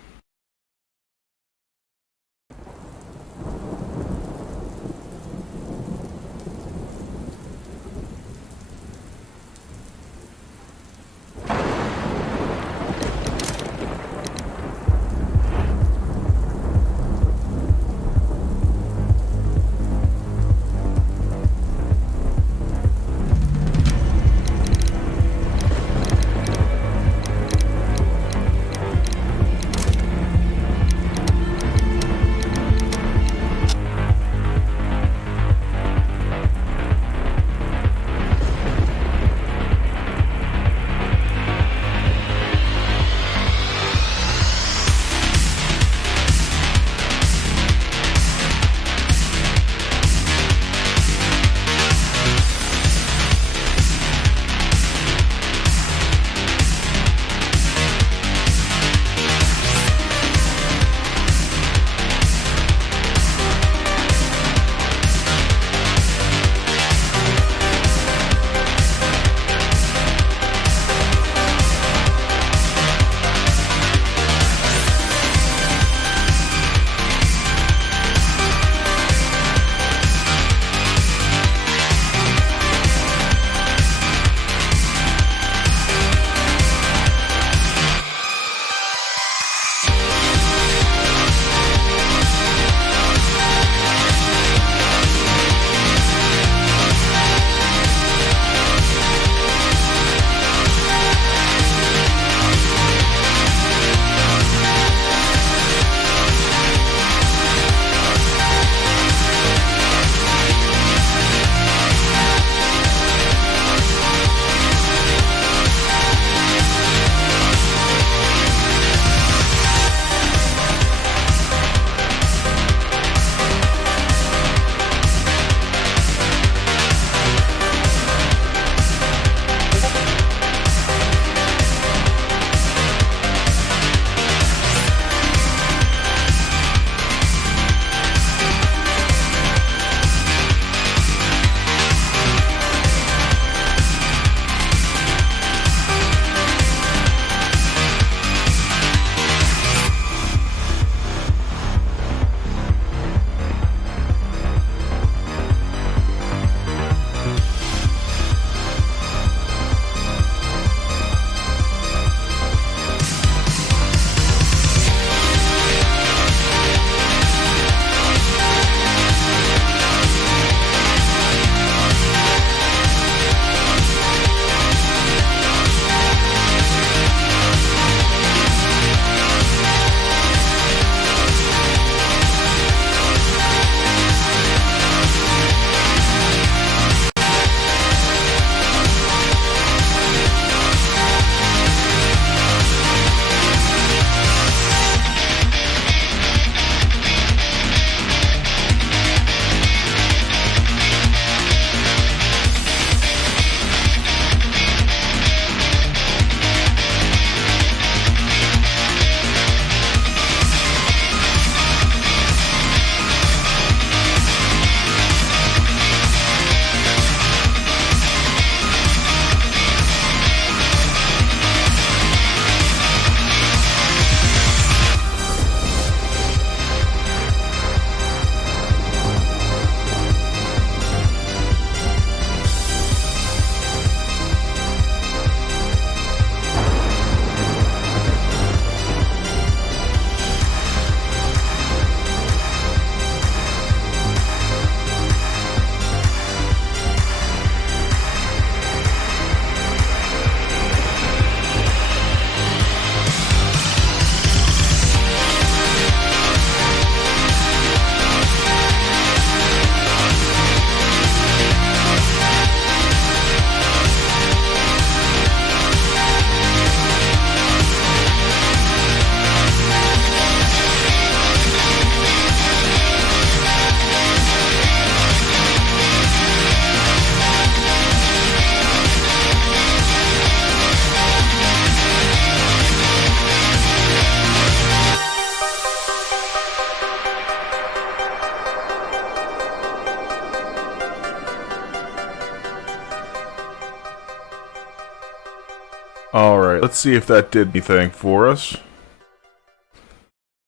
Alright, let's see if that did anything for us.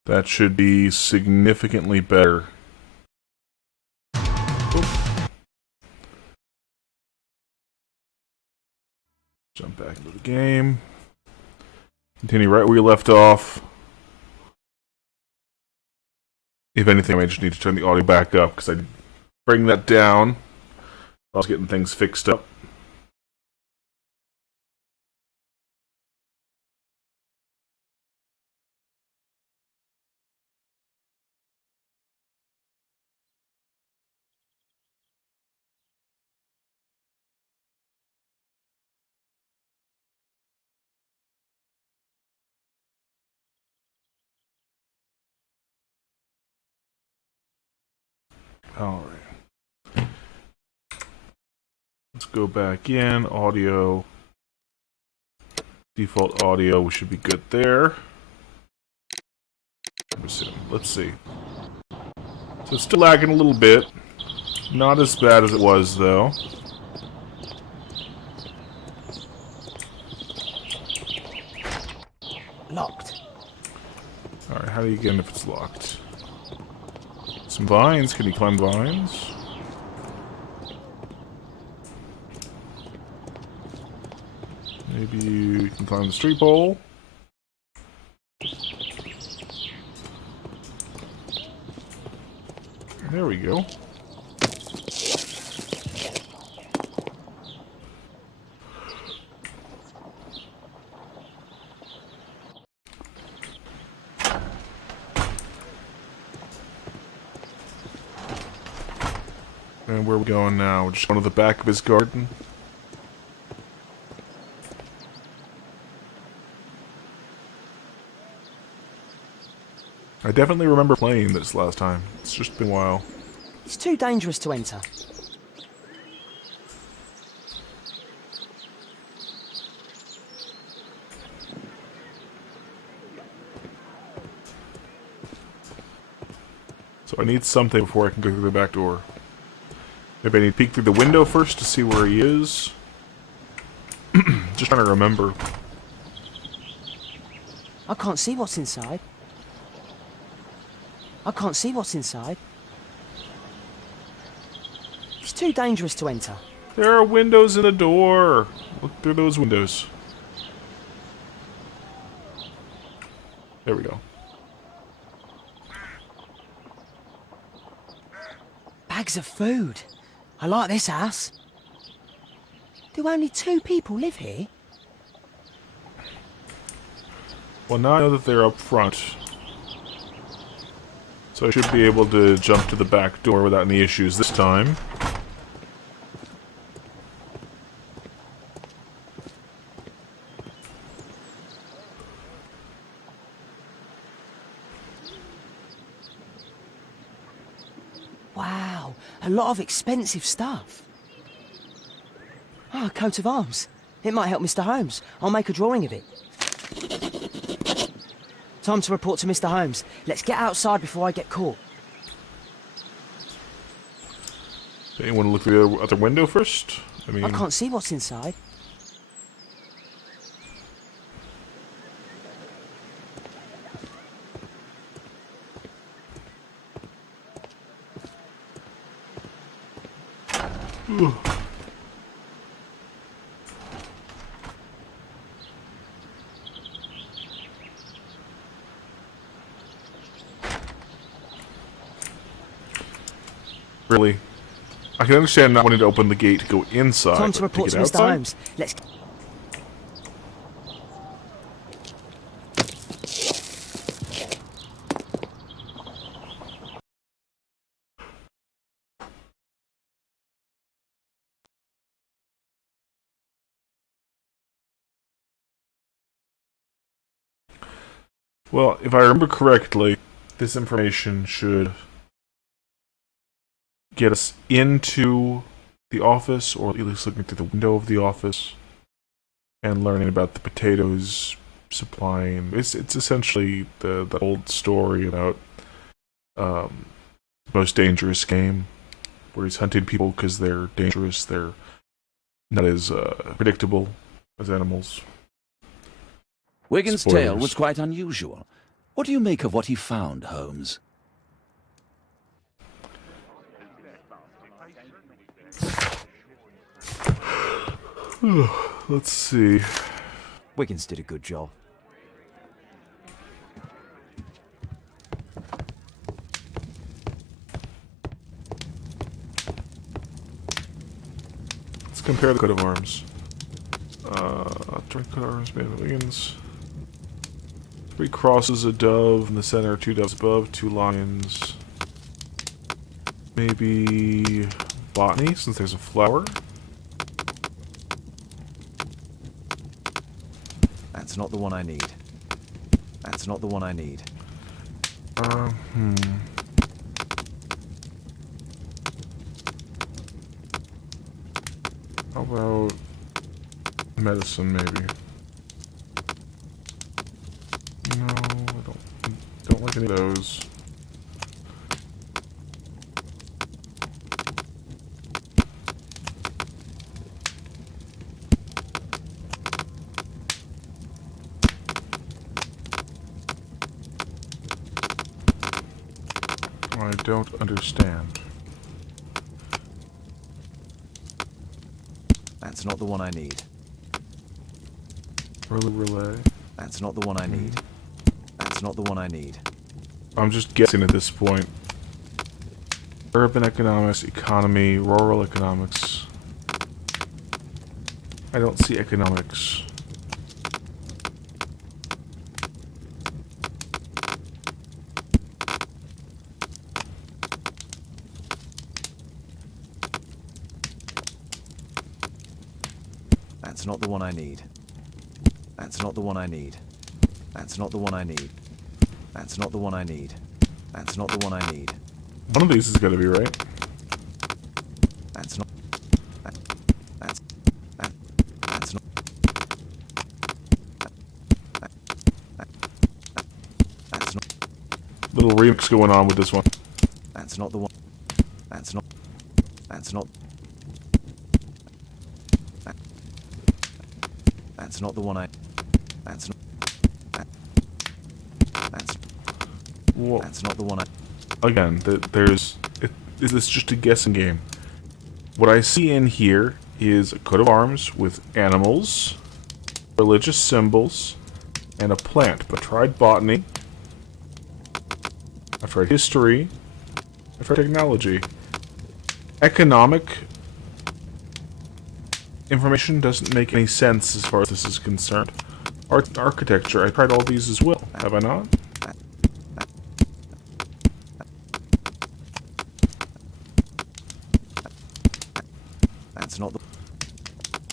That should be significantly better. Oop. Jump back into the game. Continue right where we left off. If anything, I just need to turn the audio back up because I bring that down. I was getting things fixed up. Alright. Let's go back in. Audio. Default audio, we should be good there. Let's see. So it's still lagging a little bit. Not as bad as it was, though. Locked. Alright, how do you get in if it's locked? Some vines. Can you climb vines? Maybe you can climb the street pole. There we go. And where are we going now? We're just going to the back of his garden. I definitely remember playing this last time. It's just been a while. It's too dangerous to enter. So I need something before I can go through the back door. Maybe I need to peek through the window first to see where he is. Just trying to remember. I can't see what's inside. I can't see what's inside. It's too dangerous to enter. There are windows in the door. Look through those windows. There we go. Bags of food. I like this house. Do only 2 people live here? Well, now I know that they're up front. So I should be able to jump to the back door without any issues this time. Wow, a lot of expensive stuff. Ah, a coat of arms. It might help Mr. Holmes. I'll make a drawing of it. Time to report to Mr. Holmes. Let's get outside before I get caught. Anyone look through the other window first? I can't see what's inside. Really? I can understand not wanting to open the gate to go inside. Time to report to Mr. Holmes. Let's... Well, if I remember correctly, this information should get us into the office, or at least looking through the window of the office, and learning about the potatoes supplying. It's essentially the old story about most dangerous game, where he's hunting people because they're dangerous, they're not as predictable as animals. Wiggins' tale Spoilers. was quite unusual. What do you make of what he found, Holmes? Let's see. Wiggins did a good job. Let's compare the coat of arms. Joint coat of arms made by Wiggins. 3 crosses, a dove in the center, 2 doves above, 2 lions. Maybe botany, since there's a flower. That's not the one I need. That's not the one I need. How about medicine, maybe? No, I don't like any of those. I don't understand. That's not the one I need. Relay. That's not the one I need. That's not the one I need. I'm just guessing at this point. Urban economics, economy, rural economics. I don't see economics. That's not the one I need. That's not the one I need. That's not the one I need. That's not the one I need. That's not the one I need. One of these is gotta be right. That's not. That's not. That's not. Little remix going on with this one. That's not the one. That's not. That's not. That's not the one I. That's not. Whoa. That's not the one I. Again, there's... Is this just a guessing game? What I see in here is a coat of arms with animals, religious symbols, and a plant. But I tried botany. I've tried history. I've tried technology. Economic information doesn't make any sense as far as this is concerned. Architecture, I tried all these as well, have I not? That's not the.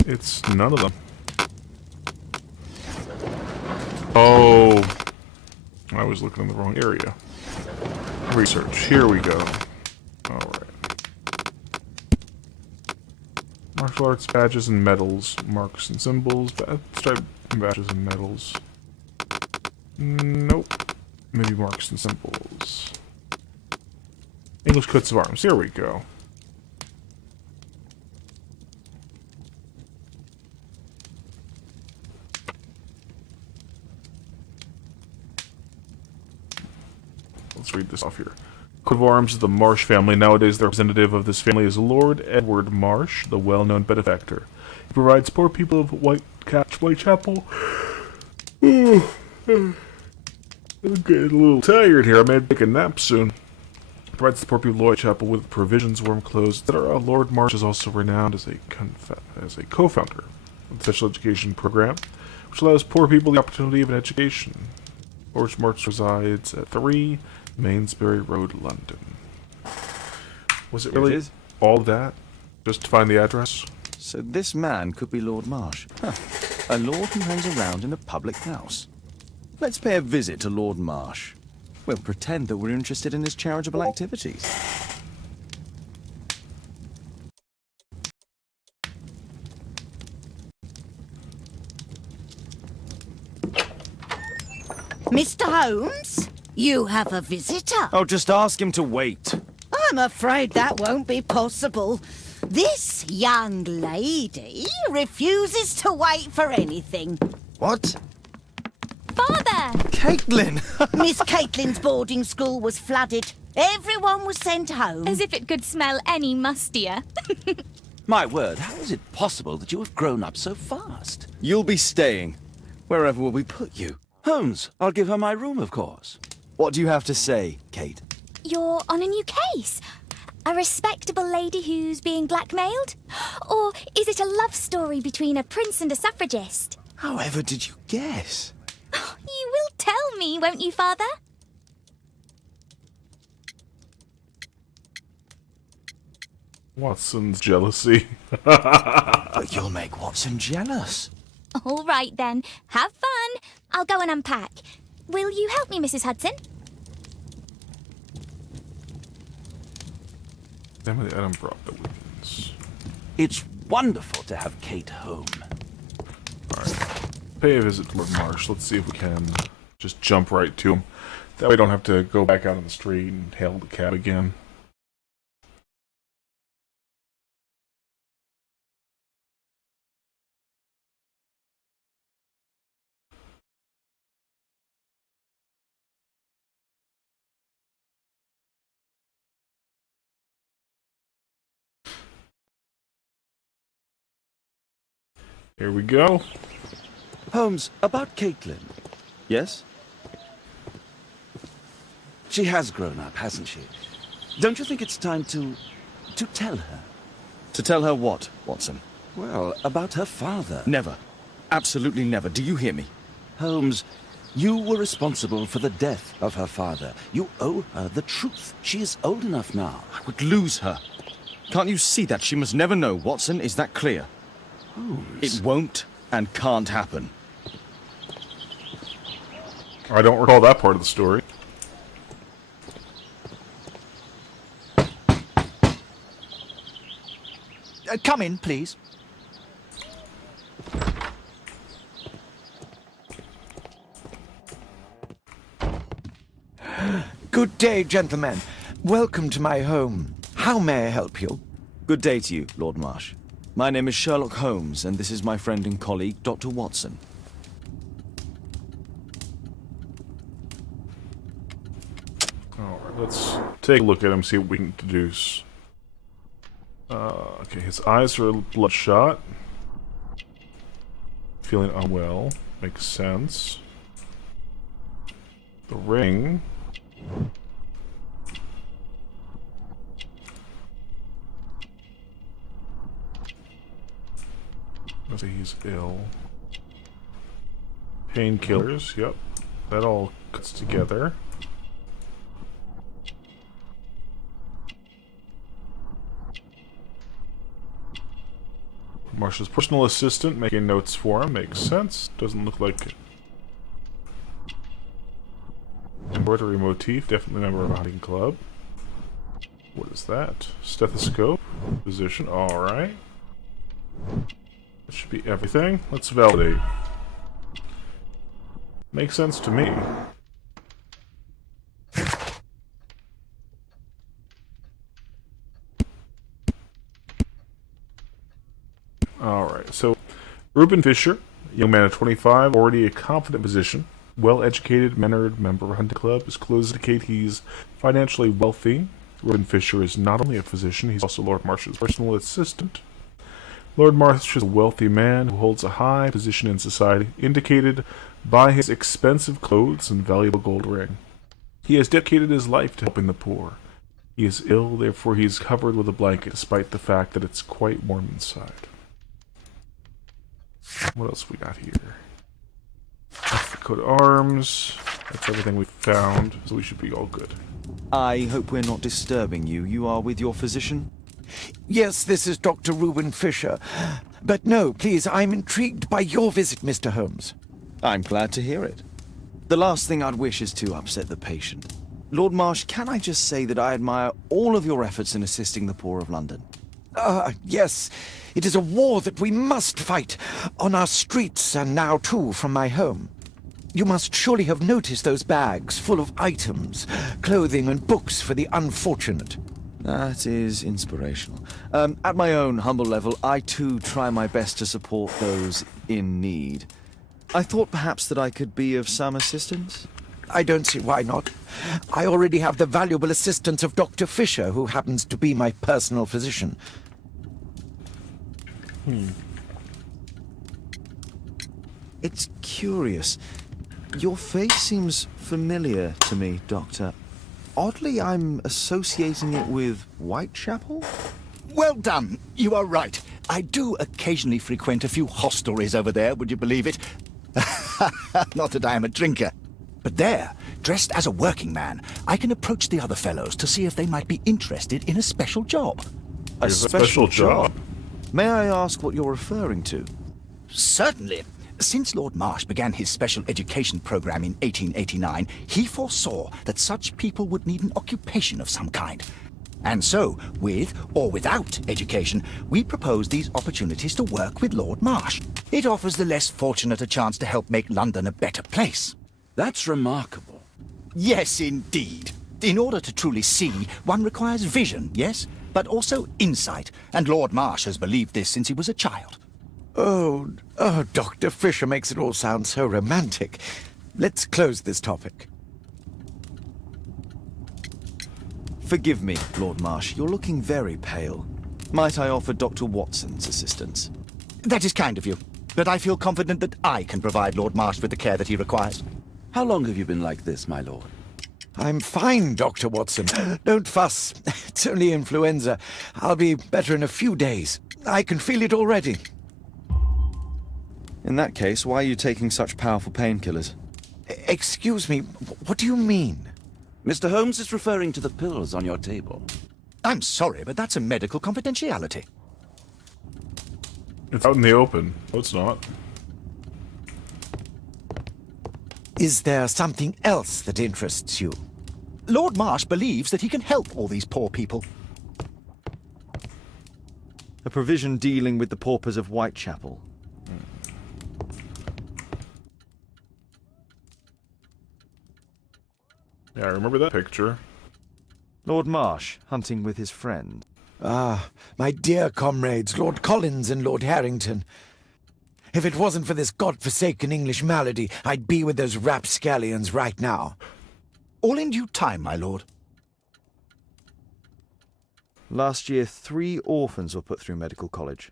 It's none of them. Oh, I was looking in the wrong area. Research, here we go. Alright. Martial arts badges and medals, marks and symbols, stripe badges and medals. Nope. Maybe marks and symbols. English coats of arms, here we go. Let's read this off here. Coat of arms of the Marsh family. Nowadays, the representative of this family is Lord Edward Marsh, the well-known benefactor. He provides poor people of Whitechapel. I'm getting a little tired here. I may take a nap soon. Provides the poor people of Whitechapel with provisions, warm clothes, etc. Lord Marsh is also renowned as a co-founder of the special education program, which allows poor people the opportunity of an education. Lord Marsh resides at 3 Mainsbury Road, London. Was it really all that? Just to find the address? So this man could be Lord Marsh. Huh. A lord who hangs around in a public house. Let's pay a visit to Lord Marsh. We'll pretend that we're interested in his charitable activities. Mr. Holmes, you have a visitor. Oh, just ask him to wait. I'm afraid that won't be possible. This young lady refuses to wait for anything. What? Caitlin! Miss Caitlin's boarding school was flooded. Everyone was sent home. As if it could smell any mustier. My word, how is it possible that you have grown up so fast? You'll be staying. Wherever will we put you? Holmes, I'll give her my room, of course. What do you have to say, Kate? You're on a new case. A respectable lady who's being blackmailed? Or is it a love story between a prince and a suffragist? However did you guess? You will tell me, won't you, Father? Watson's jealousy. But you'll make Watson jealous. All right, then. Have fun. I'll go and unpack. Will you help me, Mrs. Hudson? Emily Edinburgh wins. It's wonderful to have Kate home. Alright. Pay a visit to Lord Marsh. Let's see if we can just jump right to him. That way we don't have to go back out on the street and hail the cab again. Here we go. Holmes, about Caitlin. Yes? She has grown up, hasn't she? Don't you think it's time to tell her? To tell her what, Watson? Well, about her father. Never. Absolutely never. Do you hear me? Holmes, you were responsible for the death of her father. You owe her the truth. She is old enough now. I would lose her. Can't you see that? She must never know, Watson. Is that clear? It won't and can't happen. I don't recall that part of the story. Come in, please. Good day, gentlemen. Welcome to my home. How may I help you? Good day to you, Lord Marsh. My name is Sherlock Holmes, and this is my friend and colleague, Dr. Watson. Alright, let's take a look at him, see what we can deduce. Okay, his eyes are bloodshot. Feeling unwell. Makes sense. The ring. Let's say he's ill. Painkillers, yep. That all cuts together. Marsh's personal assistant making notes for him. Makes sense. Doesn't look like it. Embroidery motif. Definitely a member of a hunting club. What is that? Stethoscope. Position. Alright. That should be everything. Let's validate. Makes sense to me. Alright, so Reuben Fisher, young man of 25, already a confident position, well-educated, mannered member of a hunting club. His clothes indicate he's financially wealthy. Reuben Fisher is not only a physician, he's also Lord Marsh's personal assistant. Lord Marsh is a wealthy man who holds a high position in society, indicated by his expensive clothes and valuable gold ring. He has dedicated his life to helping the poor. He is ill, therefore he is covered with a blanket, despite the fact that it's quite warm inside. What else we got here? That's the coat of arms. That's everything we found, so we should be all good. I hope we're not disturbing you. You are with your physician? Yes, this is Dr. Reuben Fisher. But no, please, I'm intrigued by your visit, Mr. Holmes. I'm glad to hear it. The last thing I'd wish is to upset the patient. Lord Marsh, can I just say that I admire all of your efforts in assisting the poor of London? Yes. It is a war that we must fight, on our streets and now too from my home. You must surely have noticed those bags full of items, clothing and books for the unfortunate. That is inspirational. At my own humble level, I too try my best to support those in need. I thought perhaps that I could be of some assistance. I don't see why not. I already have the valuable assistance of Dr. Fisher, who happens to be my personal physician. It's curious. Your face seems familiar to me, Doctor. Oddly, I'm associating it with Whitechapel? Well done. You are right. I do occasionally frequent a few hostelries over there, would you believe it? Not that I am a drinker. But there, dressed as a working man, I can approach the other fellows to see if they might be interested in a special job. A special job? May I ask what you're referring to? Certainly. Since Lord Marsh began his special education program in 1889, he foresaw that such people would need an occupation of some kind. And so, with or without education, we propose these opportunities to work with Lord Marsh. It offers the less fortunate a chance to help make London a better place. That's remarkable. Yes, indeed. In order to truly see, one requires vision, yes, but also insight, and Lord Marsh has believed this since he was a child. Oh, Dr. Fisher makes it all sound so romantic. Let's close this topic. Forgive me, Lord Marsh. You're looking very pale. Might I offer Dr. Watson's assistance? That is kind of you, but I feel confident that I can provide Lord Marsh with the care that he requires. How long have you been like this, my lord? I'm fine, Dr. Watson. Don't fuss. It's only influenza. I'll be better in a few days. I can feel it already. In that case, why are you taking such powerful painkillers? Excuse me, what do you mean? Mr. Holmes is referring to the pills on your table. I'm sorry, but that's a medical confidentiality. It's out in the open. No, it's not. Is there something else that interests you? Lord Marsh believes that he can help all these poor people. A provision dealing with the paupers of Whitechapel. Yeah, I remember that picture. Lord Marsh, hunting with his friend. Ah, my dear comrades, Lord Collins and Lord Harrington. If it wasn't for this godforsaken English malady, I'd be with those rapscallions right now. All in due time, my lord. Last year, 3 orphans were put through medical college.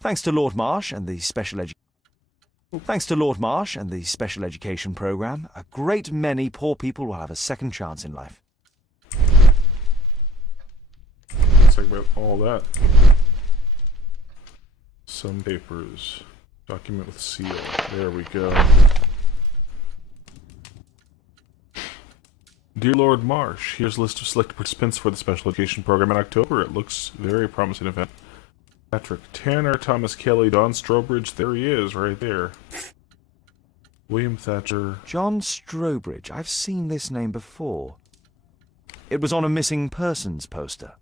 Thanks to Lord Marsh and the special education program, a great many poor people will have a second chance in life. Let's talk about all that. Some papers. Document with seal. There we go. Dear Lord Marsh, here's a list of selected participants for the special education program in October. It looks a very promising event. Patrick Tanner, Thomas Kelly, Don Strobridge, there he is, right there. William Thatcher. John Strobridge, I've seen this name before. It was on a missing persons poster.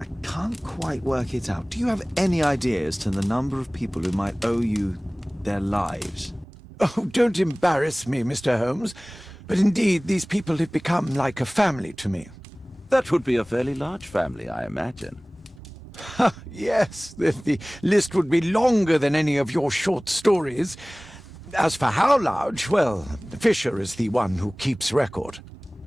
I can't quite work it out. Do you have any idea as to the number of people who might owe you their lives? Oh, don't embarrass me, Mr. Holmes. But indeed, these people have become like a family to me. That would be a fairly large family, I imagine. Yes, the list would be longer than any of your short stories. As for how large, well, Fisher is the one who keeps record.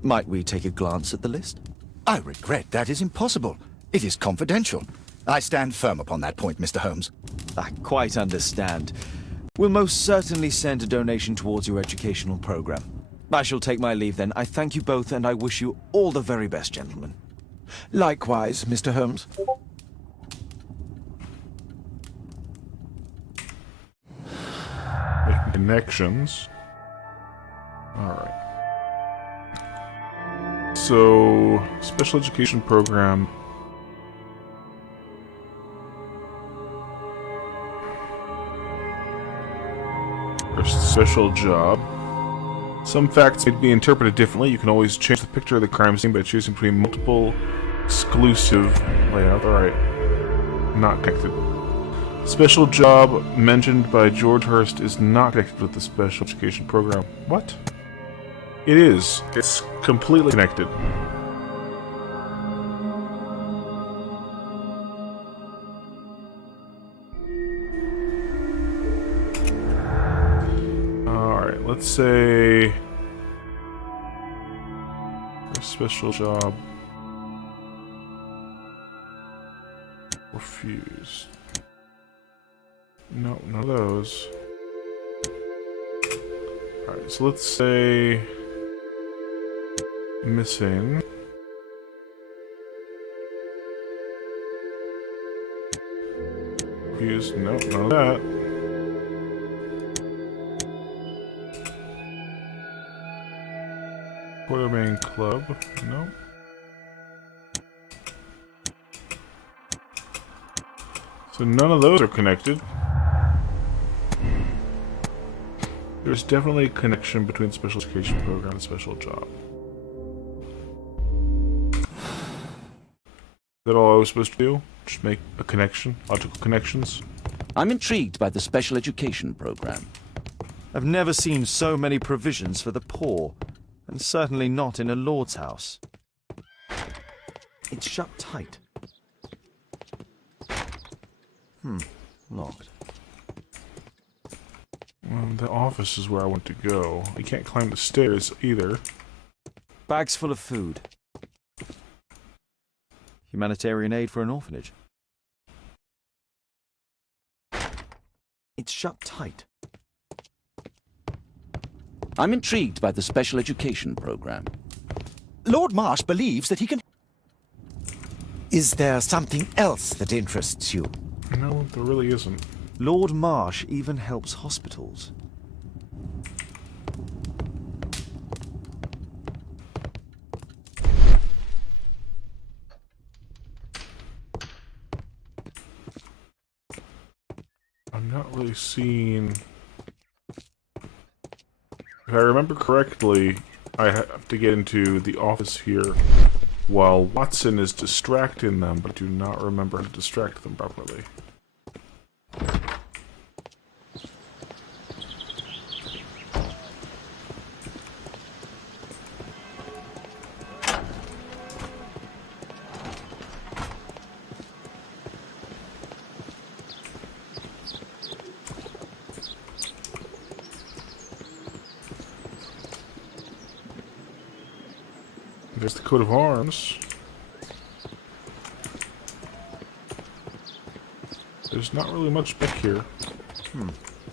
Might we take a glance at the list? I regret that is impossible. It is confidential. I stand firm upon that point, Mr. Holmes. I quite understand. We'll most certainly send a donation towards your educational program. I shall take my leave then. I thank you both, and I wish you all the very best, gentlemen. Likewise, Mr. Holmes. Making connections. Alright. So, special education program. First special job. Some facts may be interpreted differently. You can always change the picture of the crime scene by choosing between multiple exclusive layout. Alright. Not connected. Special job mentioned by George Hurst is not connected with the special education program. What? It is. It's completely connected. let's say a special job. Refused. No, none of those. Alright, so let's say missing. Refused. No, none of that. Quartermain Club. No. So none of those are connected. There's definitely a connection between the special education program and special job. Is that all I was supposed to do? Just make a connection? Logical connections? I'm intrigued by the special education program. I've never seen so many provisions for the poor, and certainly not in a lord's house. It's shut tight. Locked. Well, the office is where I want to go. I can't climb the stairs either. Bags full of food. Humanitarian aid for an orphanage. It's shut tight. I'm intrigued by the special education program. Lord Marsh believes that he can... Is there something else that interests you? No, there really isn't. Lord Marsh even helps hospitals. I'm not really seeing... If I remember correctly, I have to get into the office here while Watson is distracting them, but I do not remember how to distract them properly. There's the coat of arms. There's not really much back here.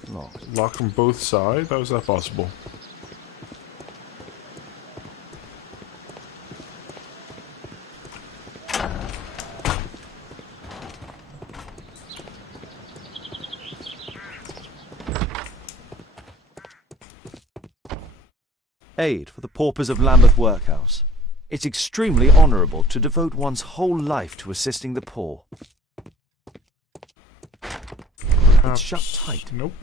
Locked. Locked from both sides? How is that possible? Aid for the paupers of Lambeth Workhouse. It's extremely honourable to devote one's whole life to assisting the poor. It's shut tight. Nope.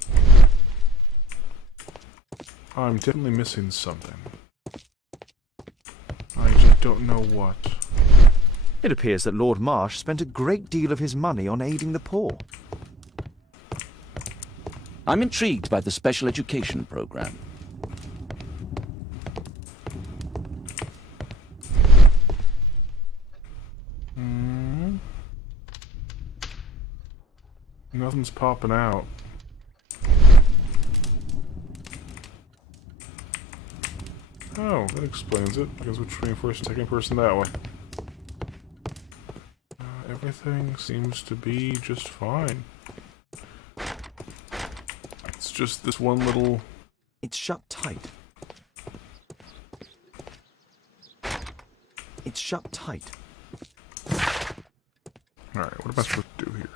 I'm definitely missing something. I just don't know what. It appears that Lord Marsh spent a great deal of his money on aiding the poor. I'm intrigued by the special education program. Nothing's popping out. Oh, that explains it. I can switch between first and second person that way. Everything seems to be just fine. It's just this one little... It's shut tight. It's shut tight. Alright, what am I supposed to do here?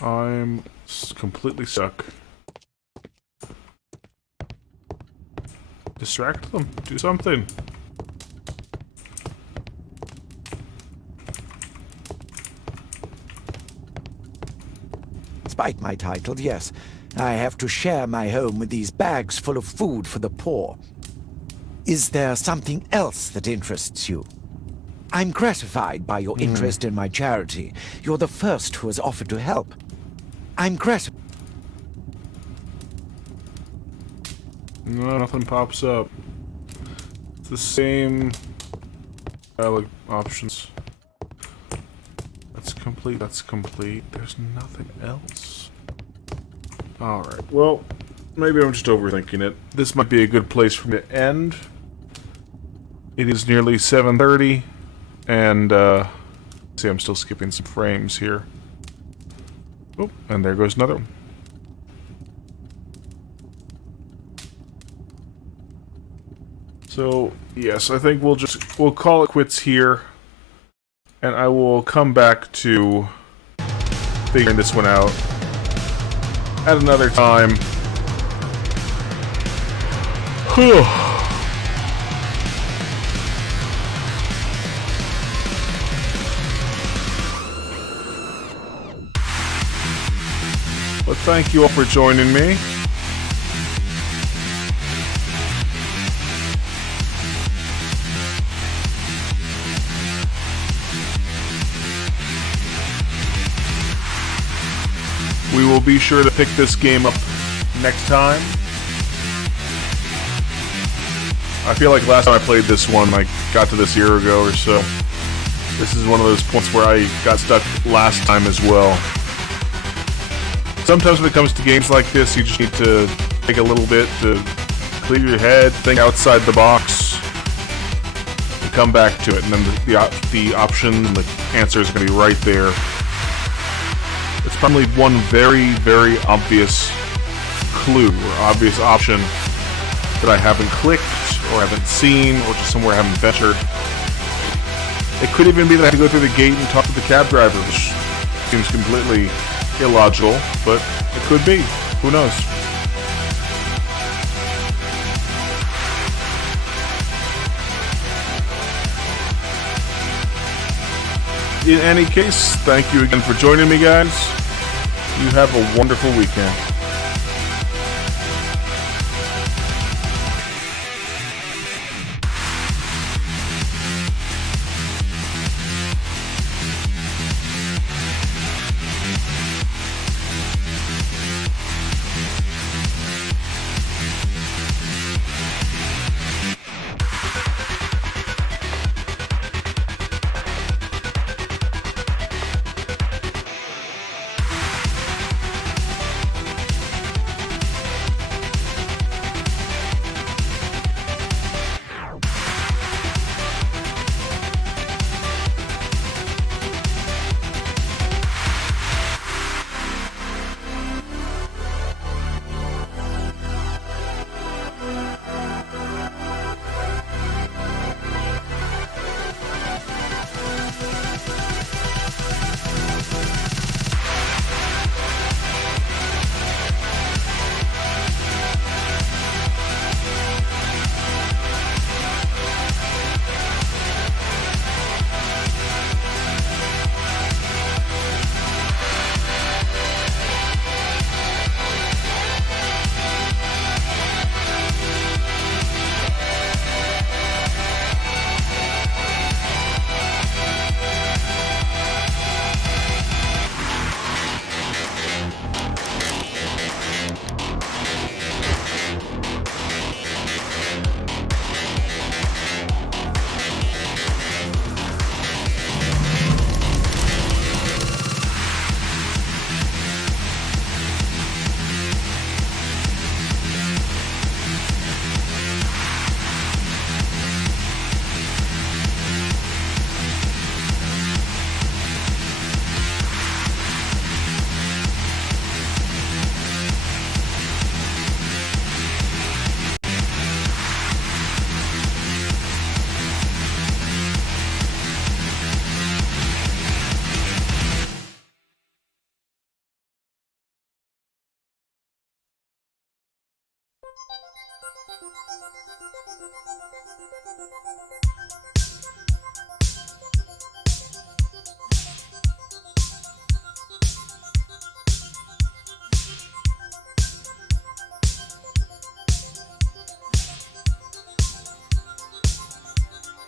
I'm completely stuck. Distract them. Do something. Despite my title, yes, I have to share my home with these bags full of food for the poor. Is there something else that interests you? I'm gratified by your interest in my charity. You're the first who has offered to help. I'm gratified. No, nothing pops up. It's the same options. That's complete, that's complete. There's nothing else. Alright, well, maybe I'm just overthinking it. This might be a good place for me to end. It is nearly 7:30, and, see, I'm still skipping some frames here. Oh, and there goes another one. So, yes, I think we'll call it quits here, and I will come back to figuring this one out at another time. Whew. But thank you all for joining me. We will be sure to pick this game up next time. I feel like last time I played this one, I got to this a year ago or so. This is one of those points where I got stuck last time as well. Sometimes when it comes to games like this, you just need to take a little bit to clear your head, think outside the box, and come back to it. And then the option and the answer is going to be right there. It's probably one very, very obvious clue or obvious option that I haven't clicked or haven't seen or just somewhere I haven't ventured. It could even be that I have to go through the gate and talk to the cab driver, which seems completely illogical, but it could be. Who knows? In any case, thank you again for joining me, guys. You have a wonderful weekend.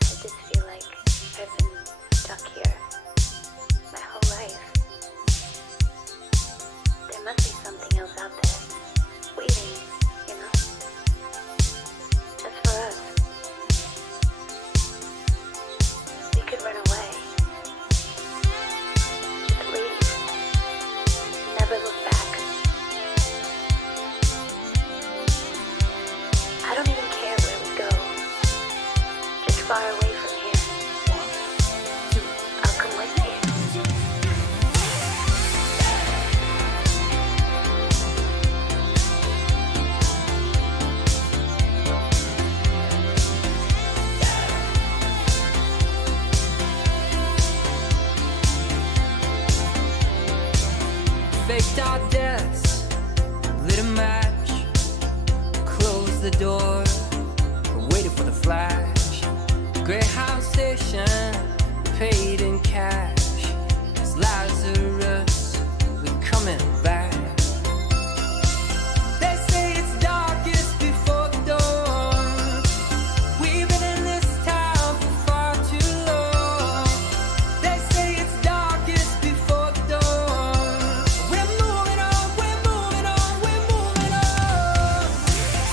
I just feel like I've been far away from here. I'll come with you. Faked our deaths, lit a match, closed the door, waited for the flash. Greyhound station, paid in cash. It's Lazarus, we're coming back. They say it's darkest before the dawn. We've been in this town for far too long. They say it's darkest before the dawn. We're moving on, we're moving on, we're moving on.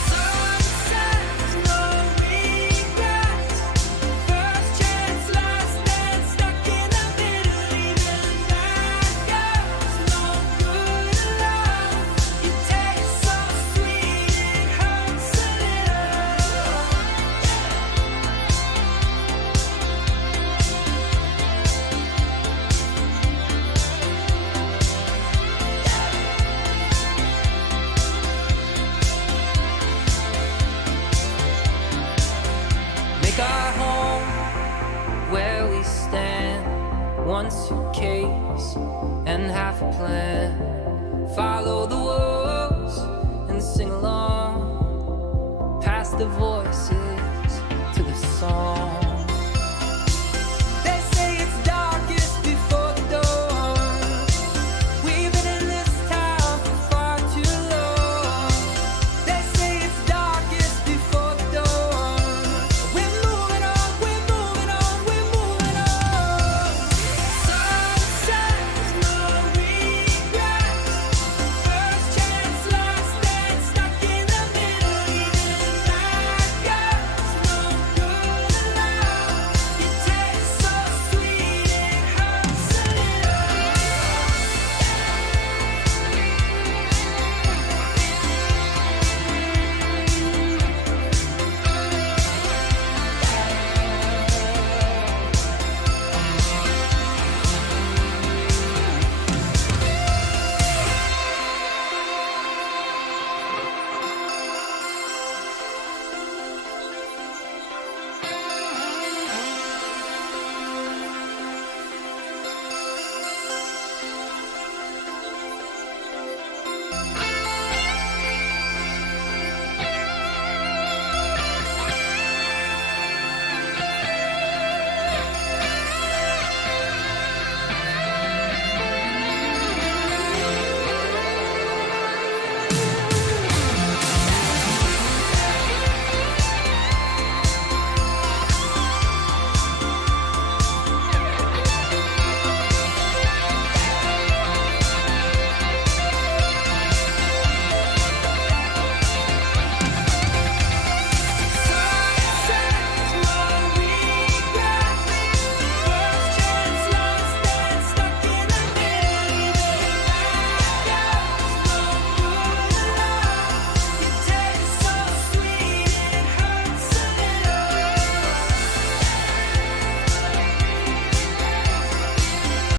Sunset, no regrets. First chance, last man, stuck in the middle. Even that girl's no good love. You taste so sweet, it hurts a little. Make our home where we stand. One suitcase and half a plan. Follow the wolves and sing along. Past the voices